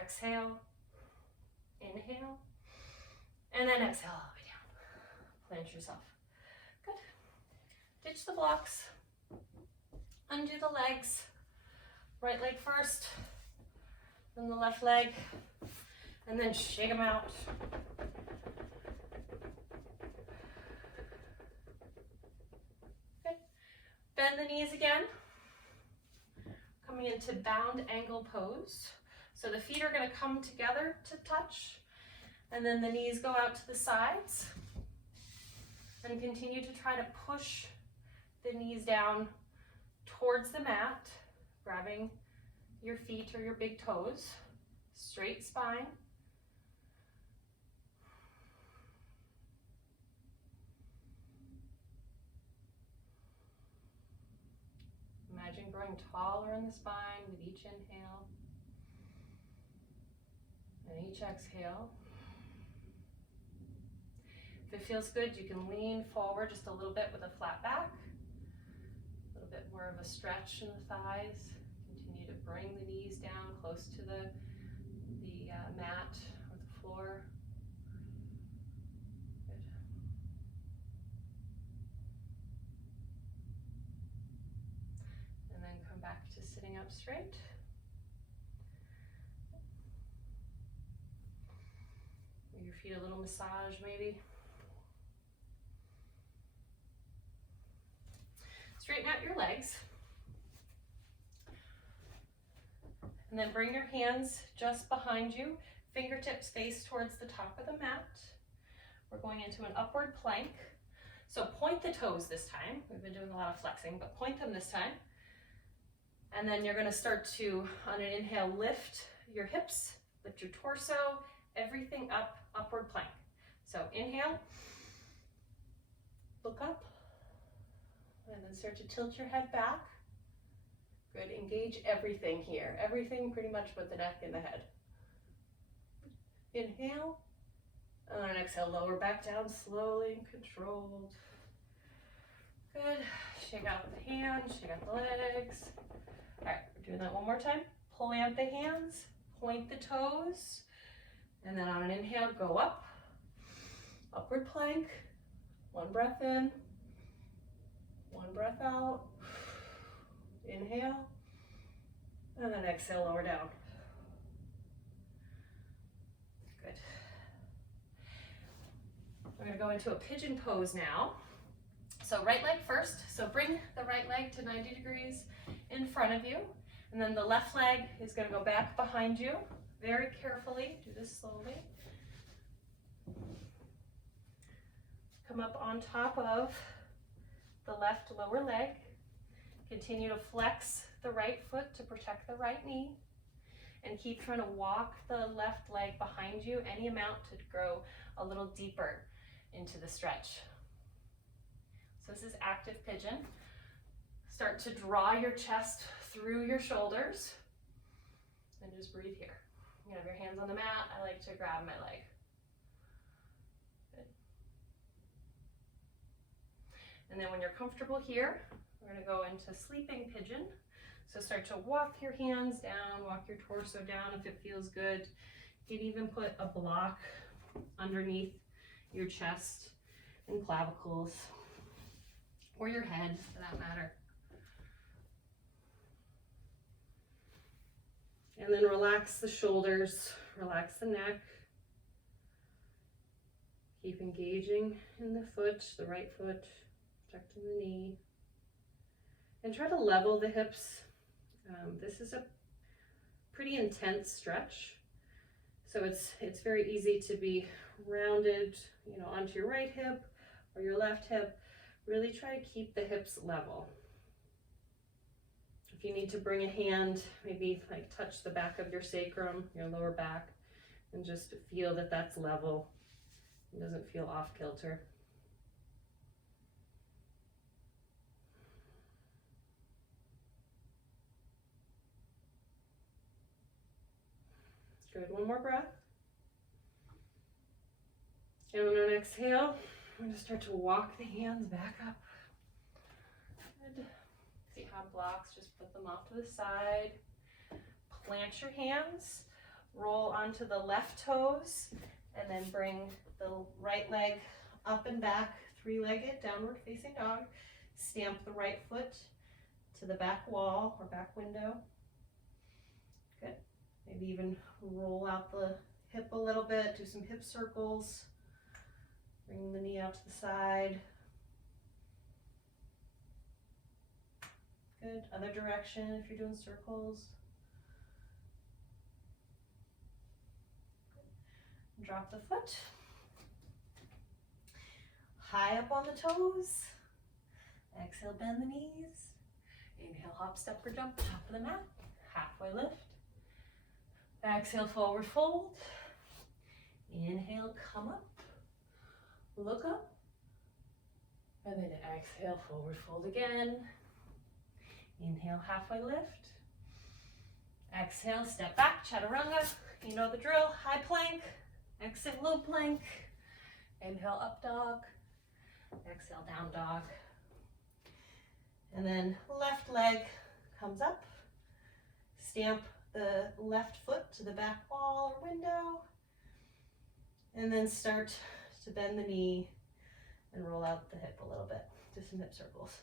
exhale, inhale, and then exhale all the way down. Plant yourself. Good. Ditch the blocks, undo the legs, right leg first, then the left leg, And then shake them out. Okay. Bend the knees again. Coming into bound angle pose. So the feet are going to come together to touch, and then the knees go out to the sides. And continue to try to push the knees down towards the mat, grabbing your feet or your big toes. Straight spine. Imagine growing taller in the spine with each inhale and each exhale. If it feels good, you can lean forward just a little bit with a flat back, a little bit more of a stretch in the thighs. Continue to bring the knees down close to the mat or the floor. Good. And then come back to sitting up straight. Give your feet a little massage maybe. Straighten out your legs. And then bring your hands just behind you, fingertips face towards the top of the mat. We're going into an upward plank. So point the toes this time. We've been doing a lot of flexing, but point them this time. And then you're going to start to, on an inhale, lift your hips, lift your torso, everything up, upward plank. So inhale, look up, and then start to tilt your head back. Good, engage everything here. Everything pretty much but the neck and the head. Inhale, and then exhale, lower back down slowly and controlled. Good, shake out the hands, shake out the legs. All right, we're doing that one more time. Plant the hands, point the toes, and then on an inhale, go up, upward plank. One breath in, one breath out. Inhale, and then exhale, lower down. Good. We're gonna go into a pigeon pose now. So right leg first. So bring the right leg to 90 degrees in front of you. And then the left leg is gonna go back behind you. Very carefully, do this slowly. Come up on top of the left lower leg. Continue to flex the right foot to protect the right knee, and keep trying to walk the left leg behind you any amount to grow a little deeper into the stretch. So this is active pigeon. Start to draw your chest through your shoulders and just breathe here. You have your hands on the mat. I like to grab my leg. Good. And then when you're comfortable here, we're going to go into sleeping pigeon. So start to walk your hands down, walk your torso down if it feels good. You can even put a block underneath your chest and clavicles, or your head for that matter. And then relax the shoulders, relax the neck. Keep engaging in the foot, the right foot, protecting the knee. And try to level the hips. This is a pretty intense stretch. So it's very easy to be rounded, onto your right hip or your left hip. Really try to keep the hips level. If you need to bring a hand, maybe like touch the back of your sacrum, your lower back, and just feel that that's level. It doesn't feel off kilter. Good, one more breath. And on an exhale, I'm going to start to walk the hands back up. Good. If you have blocks, just put them off to the side. Plant your hands, roll onto the left toes, and then bring the right leg up and back, three-legged, downward facing dog. Stamp the right foot to the back wall or back window. Good. Maybe even roll out the hip a little bit, do some hip circles. Bring the knee out to the side. Good. Other direction if you're doing circles. Drop the foot. High up on the toes. Exhale, bend the knees. Inhale, hop, step, or jump, top of the mat. Halfway lift. Exhale, forward fold. Inhale, come up. Look up. And then exhale, forward fold again. Inhale, halfway lift. Exhale, step back, chaturanga. You know the drill. High plank. Exit, low plank. Inhale, up dog. Exhale, down dog. And then left leg comes up. Stamp the left foot to the back wall or window. And then start to bend the knee and roll out the hip a little bit. Do some hip circles.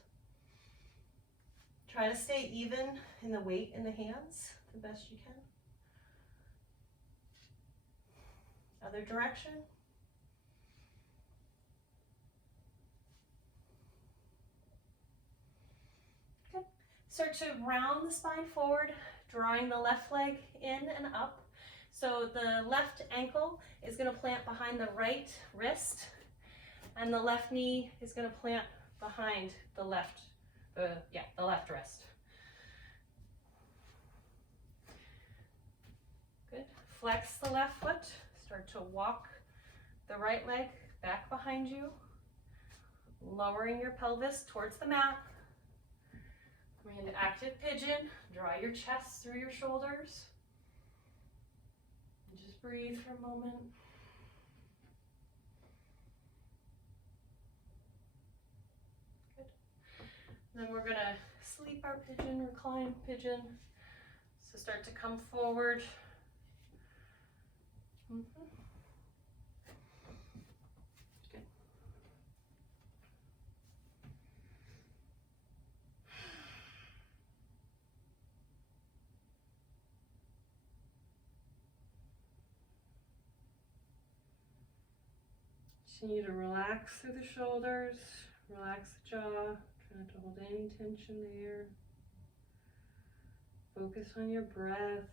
Try to stay even in the weight in the hands the best you can. Other direction. Good. Start to round the spine forward, drawing the left leg in and up. So the left ankle is going to plant behind the right wrist, and the left knee is going to plant behind the left wrist. Good. Flex the left foot. Start to walk the right leg back behind you, lowering your pelvis towards the mat. Coming into active pigeon. Draw your chest through your shoulders. And just breathe for a moment. Good. Then we're going to sleep our pigeon, recline pigeon. So start to come forward. Good. Continue to relax through the shoulders, relax the jaw, try not to hold any tension there. Focus on your breath.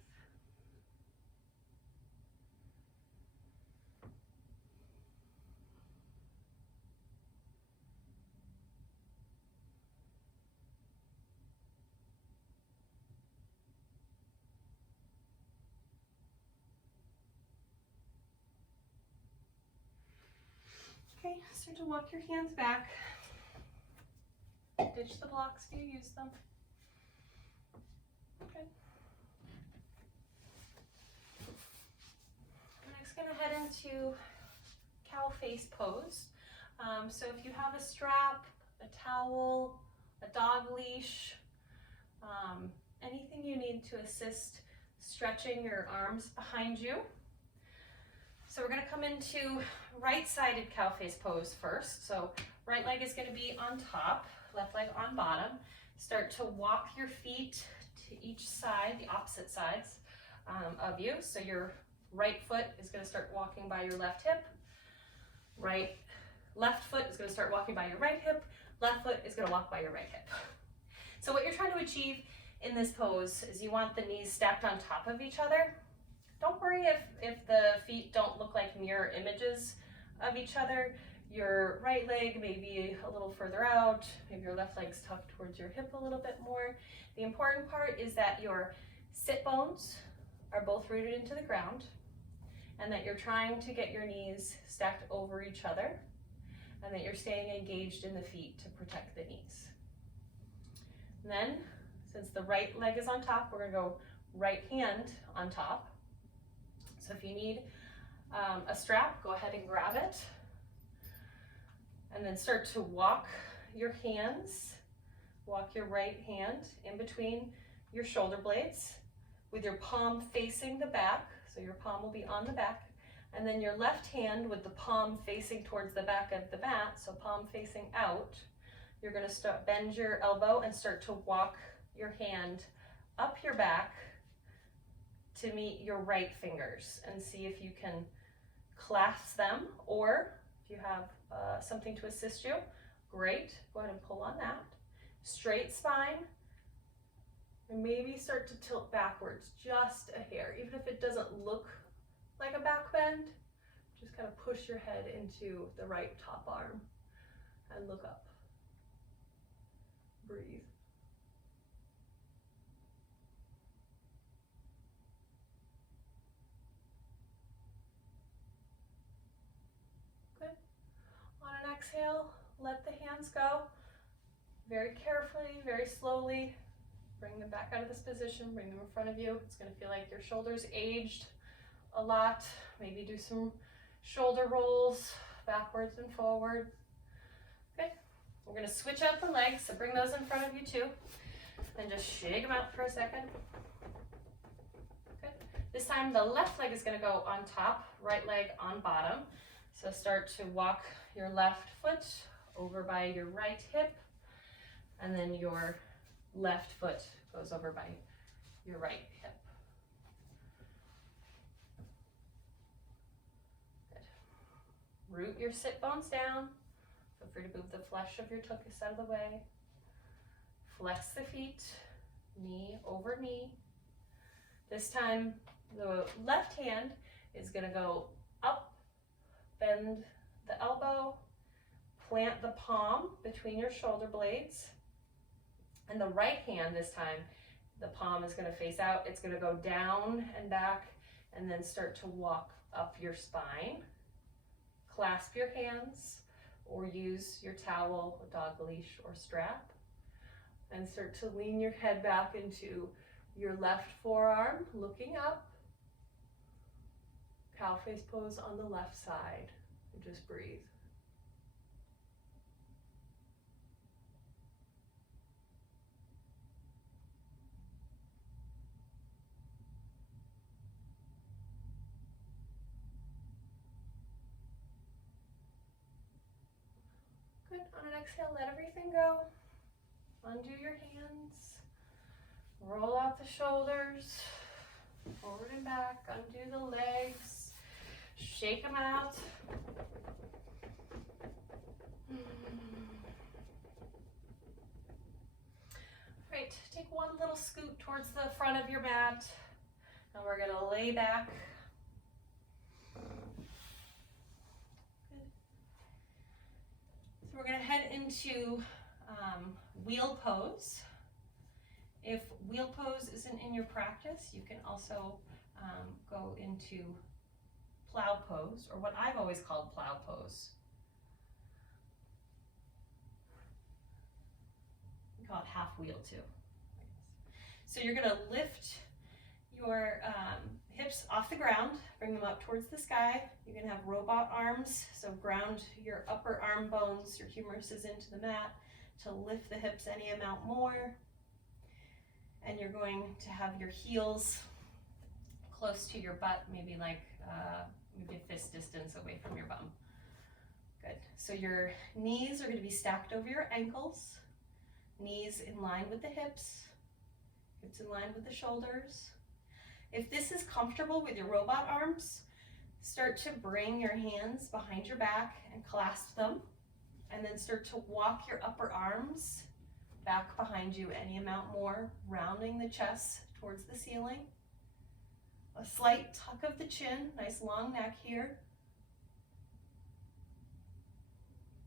Okay, start to walk your hands back. Ditch the blocks if you use them. Okay. I'm next going to head into cow face pose. So if you have a strap, a towel, a dog leash, anything you need to assist stretching your arms behind you. So we're going to come into right-sided cow face pose first. So right leg is going to be on top, left leg on bottom. Start to walk your feet to each side, the opposite sides of you. So your right foot is going to start walking by your left hip. Left foot is going to start walking by your right hip. Left foot is going to walk by your right hip. So what you're trying to achieve in this pose is you want the knees stacked on top of each other. Don't worry if the feet don't look like mirror images of each other. Your right leg may be a little further out, maybe your left leg's tucked towards your hip a little bit more. The important part is that your sit bones are both rooted into the ground and that you're trying to get your knees stacked over each other and that you're staying engaged in the feet to protect the knees. And then, since the right leg is on top, we're going to go right hand on top. So if you need a strap, go ahead and grab it. And then start to walk your hands, walk your right hand in between your shoulder blades with your palm facing the back. So your palm will be on the back. And then your left hand with the palm facing towards the back of the mat, so palm facing out. You're going to bend your elbow and start to walk your hand up your back to meet your right fingers and see if you can clasp them, or if you have something to assist you, great, go ahead and pull on that. Straight spine, and maybe start to tilt backwards just a hair, even if it doesn't look like a back bend. Just kind of push your head into the right top arm and look up. Breathe. Good. On an exhale, let the hands go. Very carefully, very slowly. Bring them back out of this position, bring them in front of you. It's gonna feel like your shoulders aged a lot. Maybe do some shoulder rolls backwards and forward. Okay, we're gonna switch out the legs, so bring those in front of you too. And just shake them out for a second. Good. This time the left leg is gonna go on top, right leg on bottom. So start to walk your left foot over by your right hip, and then your left foot goes over by your right hip. Good. Root your sit bones down. Feel free to move the flesh of your tuchus out of the way. Flex the feet, knee over knee. This time the left hand is going to go up, bend the elbow, plant the palm between your shoulder blades. And the right hand this time, the palm is going to face out. It's going to go down and back, and then start to walk up your spine. Clasp your hands, or use your towel, a dog leash, or strap. And start to lean your head back into your left forearm, looking up. Cow face pose on the left side. And just breathe. Good. On an exhale, let everything go. Undo your hands. Roll out the shoulders. Forward and back. Undo the legs. Shake them out. Right. Take one little scoot towards the front of your mat. And we're going to lay back. So we're going to head into wheel pose. If wheel pose isn't in your practice, you can also go into plow pose, or what I've always called plow pose. We call it half wheel too. So you're going to lift your hips off the ground, bring them up towards the sky. You're going to have robot arms, so ground your upper arm bones, your humeruses into the mat to lift the hips any amount more. And you're going to have your heels close to your butt, maybe like maybe a fist distance away from your bum. Good. So your knees are going to be stacked over your ankles, knees in line with the hips, hips in line with the shoulders. If this is comfortable with your robot arms, start to bring your hands behind your back and clasp them, and then start to walk your upper arms back behind you any amount more, rounding the chest towards the ceiling. A slight tuck of the chin, nice long neck here.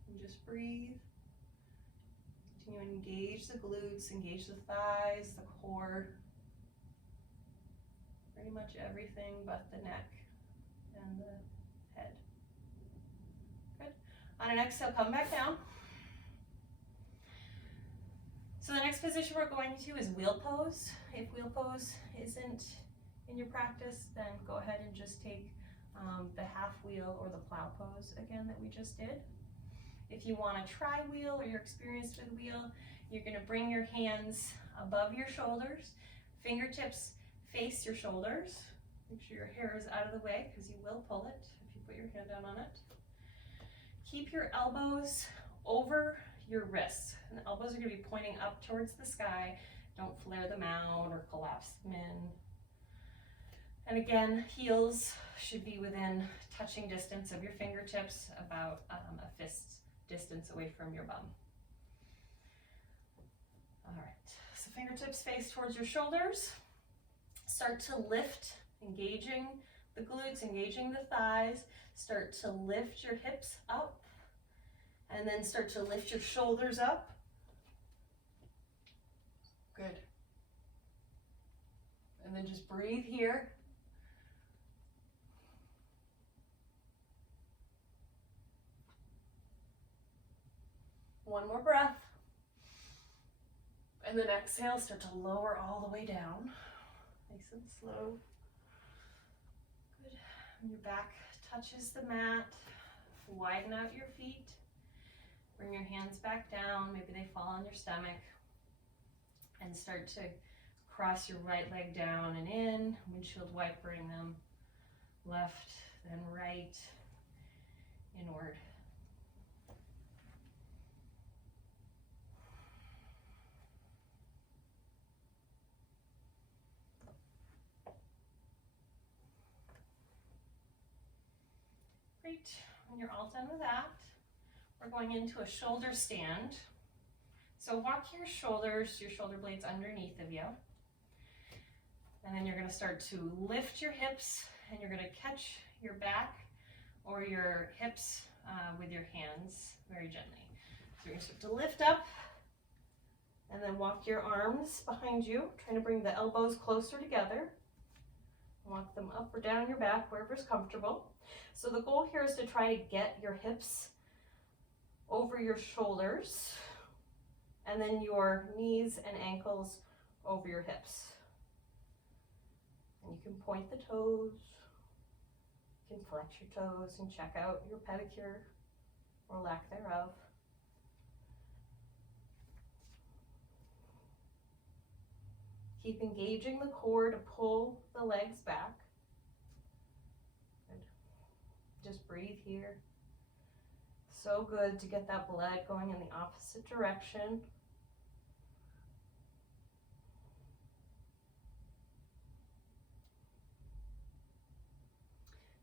And just breathe. Continue to engage the glutes, engage the thighs, the core. Pretty much everything but the neck and the head. Good. On an exhale, come back down. So the next position we're going to is wheel pose. If wheel pose isn't in your practice, then go ahead and just take the half wheel or the plow pose again that we just did. If you want to try wheel or you're experienced with wheel, you're going to bring your hands above your shoulders, fingertips face your shoulders. Make sure your hair is out of the way because you will pull it if you put your hand down on it. Keep your elbows over your wrists, and the elbows are going to be pointing up towards the sky. Don't flare them out or collapse them in. And again, heels should be within touching distance of your fingertips, about a fist distance away from your bum. All right, so fingertips face towards your shoulders. Start to lift, engaging the glutes, engaging the thighs. Start to lift your hips up, and then start to lift your shoulders up. Good. And then just breathe here. One more breath. And then exhale, start to lower all the way down. Nice and slow. Good. And your back touches the mat. Widen out your feet. Bring your hands back down. Maybe they fall on your stomach. And start to cross your right leg down and in, windshield wipering them left, then right, inward. Great. When you're all done with that, we're going into a shoulder stand. So walk your shoulders, your shoulder blades underneath of you. And then you're going to start to lift your hips, and you're going to catch your back or your hips with your hands very gently. So you're going to start to lift up, and then walk your arms behind you, trying to bring the elbows closer together. Walk them up or down your back, wherever's comfortable. So the goal here is to try to get your hips over your shoulders, and then your knees and ankles over your hips. And you can point the toes, you can flex your toes and check out your pedicure or lack thereof. Keep engaging the core to pull the legs back. Good. Just breathe here. So good to get that blood going in the opposite direction.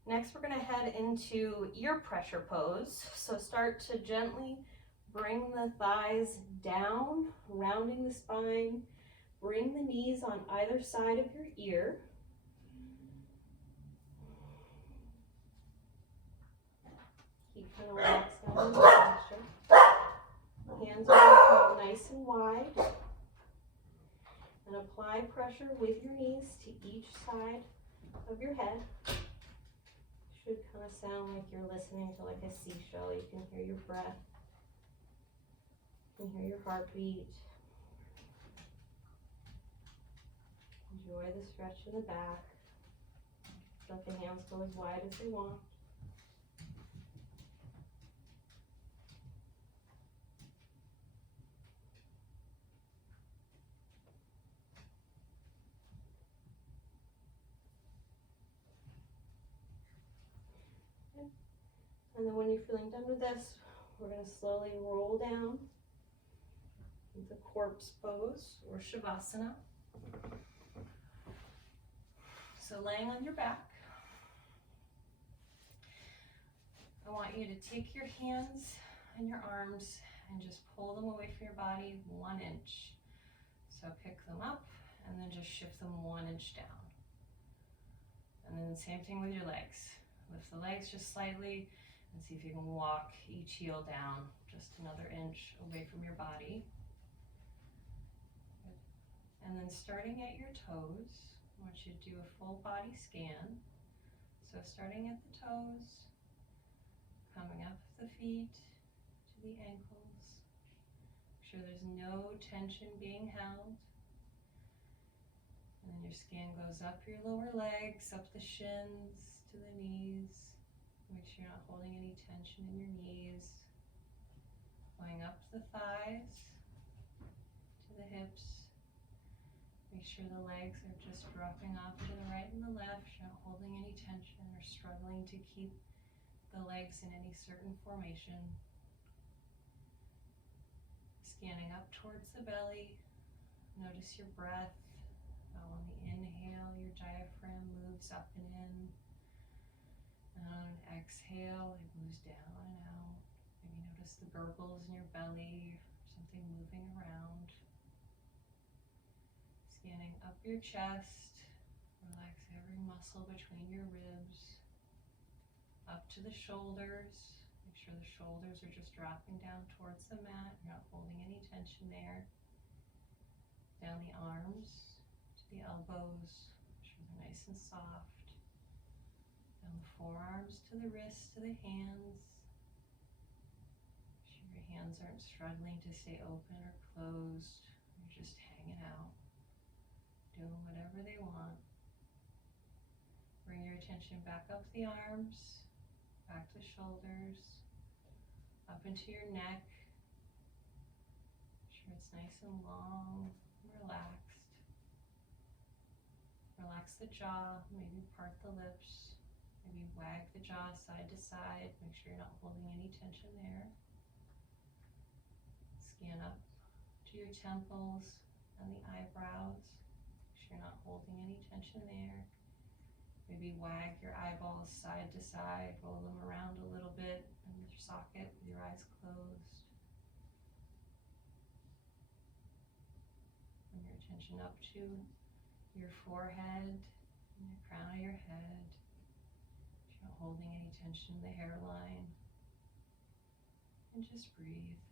Next, we're going to head into ear pressure pose. So start to gently bring the thighs down, rounding the spine. Bring the knees on either side of your ear. Keep kind of relaxed down in the posture. Hands are nice and wide. And apply pressure with your knees to each side of your head. Should kind of sound like you're listening to like a seashell. You can hear your breath. You can hear your heartbeat. Enjoy the stretch in the back. Let the hands go as wide as they want. And then when you're feeling done with this, we're going to slowly roll down into corpse pose or Shavasana. So laying on your back, I want you to take your hands and your arms and just pull them away from your body 1 inch. So pick them up and then just shift them 1 inch down. And then the same thing with your legs. Lift the legs just slightly and see if you can walk each heel down just another inch away from your body. Good. And then starting at your toes, I want you to do a full body scan. So starting at the toes, coming up the feet to the ankles. Make sure there's no tension being held. And then your scan goes up your lower legs, up the shins to the knees. Make sure you're not holding any tension in your knees. Going up the thighs to the hips. Make sure the legs are just dropping off to the right and the left. You're not holding any tension or struggling to keep the legs in any certain formation. Scanning up towards the belly. Notice your breath. Now on the inhale, your diaphragm moves up and in. And on an exhale, it moves down and out. Maybe notice the gurgles in your belly, something moving around. Scanning up your chest, relax every muscle between your ribs, up to the shoulders. Make sure the shoulders are just dropping down towards the mat. You're not holding any tension there. Down the arms to the elbows. Make sure they're nice and soft. Down the forearms to the wrists to the hands. Make sure your hands aren't struggling to stay open or closed. You're just hanging out, doing whatever they want. Bring your attention back up the arms, back to shoulders, up into your neck. Make sure it's nice and long and relaxed. Relax the jaw, maybe part the lips, maybe wag the jaw side to side. Make sure you're not holding any tension there. Scan up to your temples and the eyebrows. Make sure you're not holding any tension there. Maybe wag your eyeballs side to side, roll them around a little bit in your socket with your eyes closed. Bring your attention up to your forehead and the crown of your head. You're not holding any tension in the hairline. And just breathe.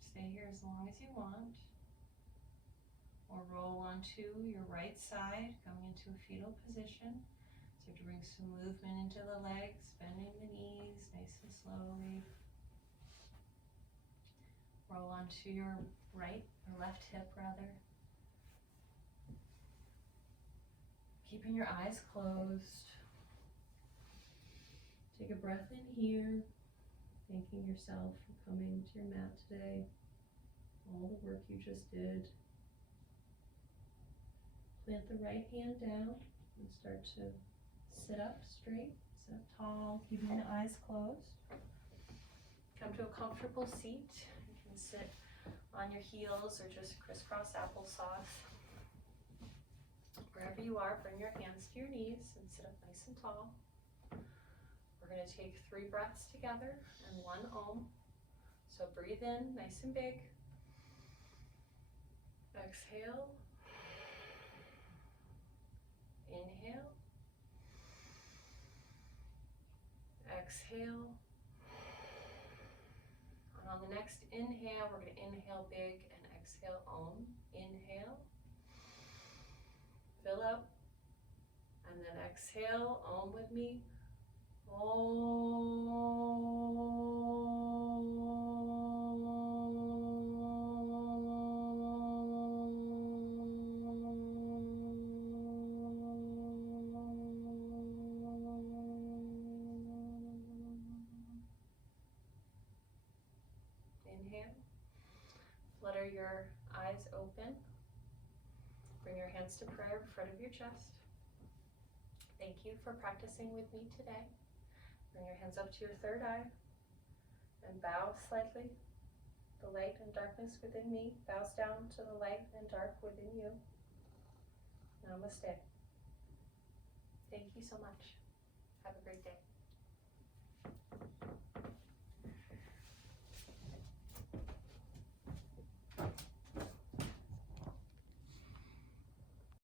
Stay here as long as you want, or roll onto your right side, going into a fetal position. So to bring some movement into the legs, bending the knees nice and slowly. Roll onto your right or left hip rather. Keeping your eyes closed. Take a breath in here, thanking yourself for coming to your mat today. All the work you just did. Plant the right hand down and start to sit up straight, sit up tall, keeping the eyes closed. Come to a comfortable seat. You can sit on your heels or just crisscross applesauce. Wherever you are, bring your hands to your knees and sit up nice and tall. We're going to take 3 breaths together and 1 Om. So breathe in nice and big. Exhale. Inhale. Exhale. And on the next inhale, we're going to inhale big and exhale Om. Inhale. Fill up. And then exhale Om with me. Inhale. Flutter your eyes open. Bring your hands to prayer in front of your chest. Thank you for practicing with me today. Bring your hands up to your third eye and bow slightly. The light and darkness within me bows down to the light and dark within you. Namaste. Thank you so much. Have a great day.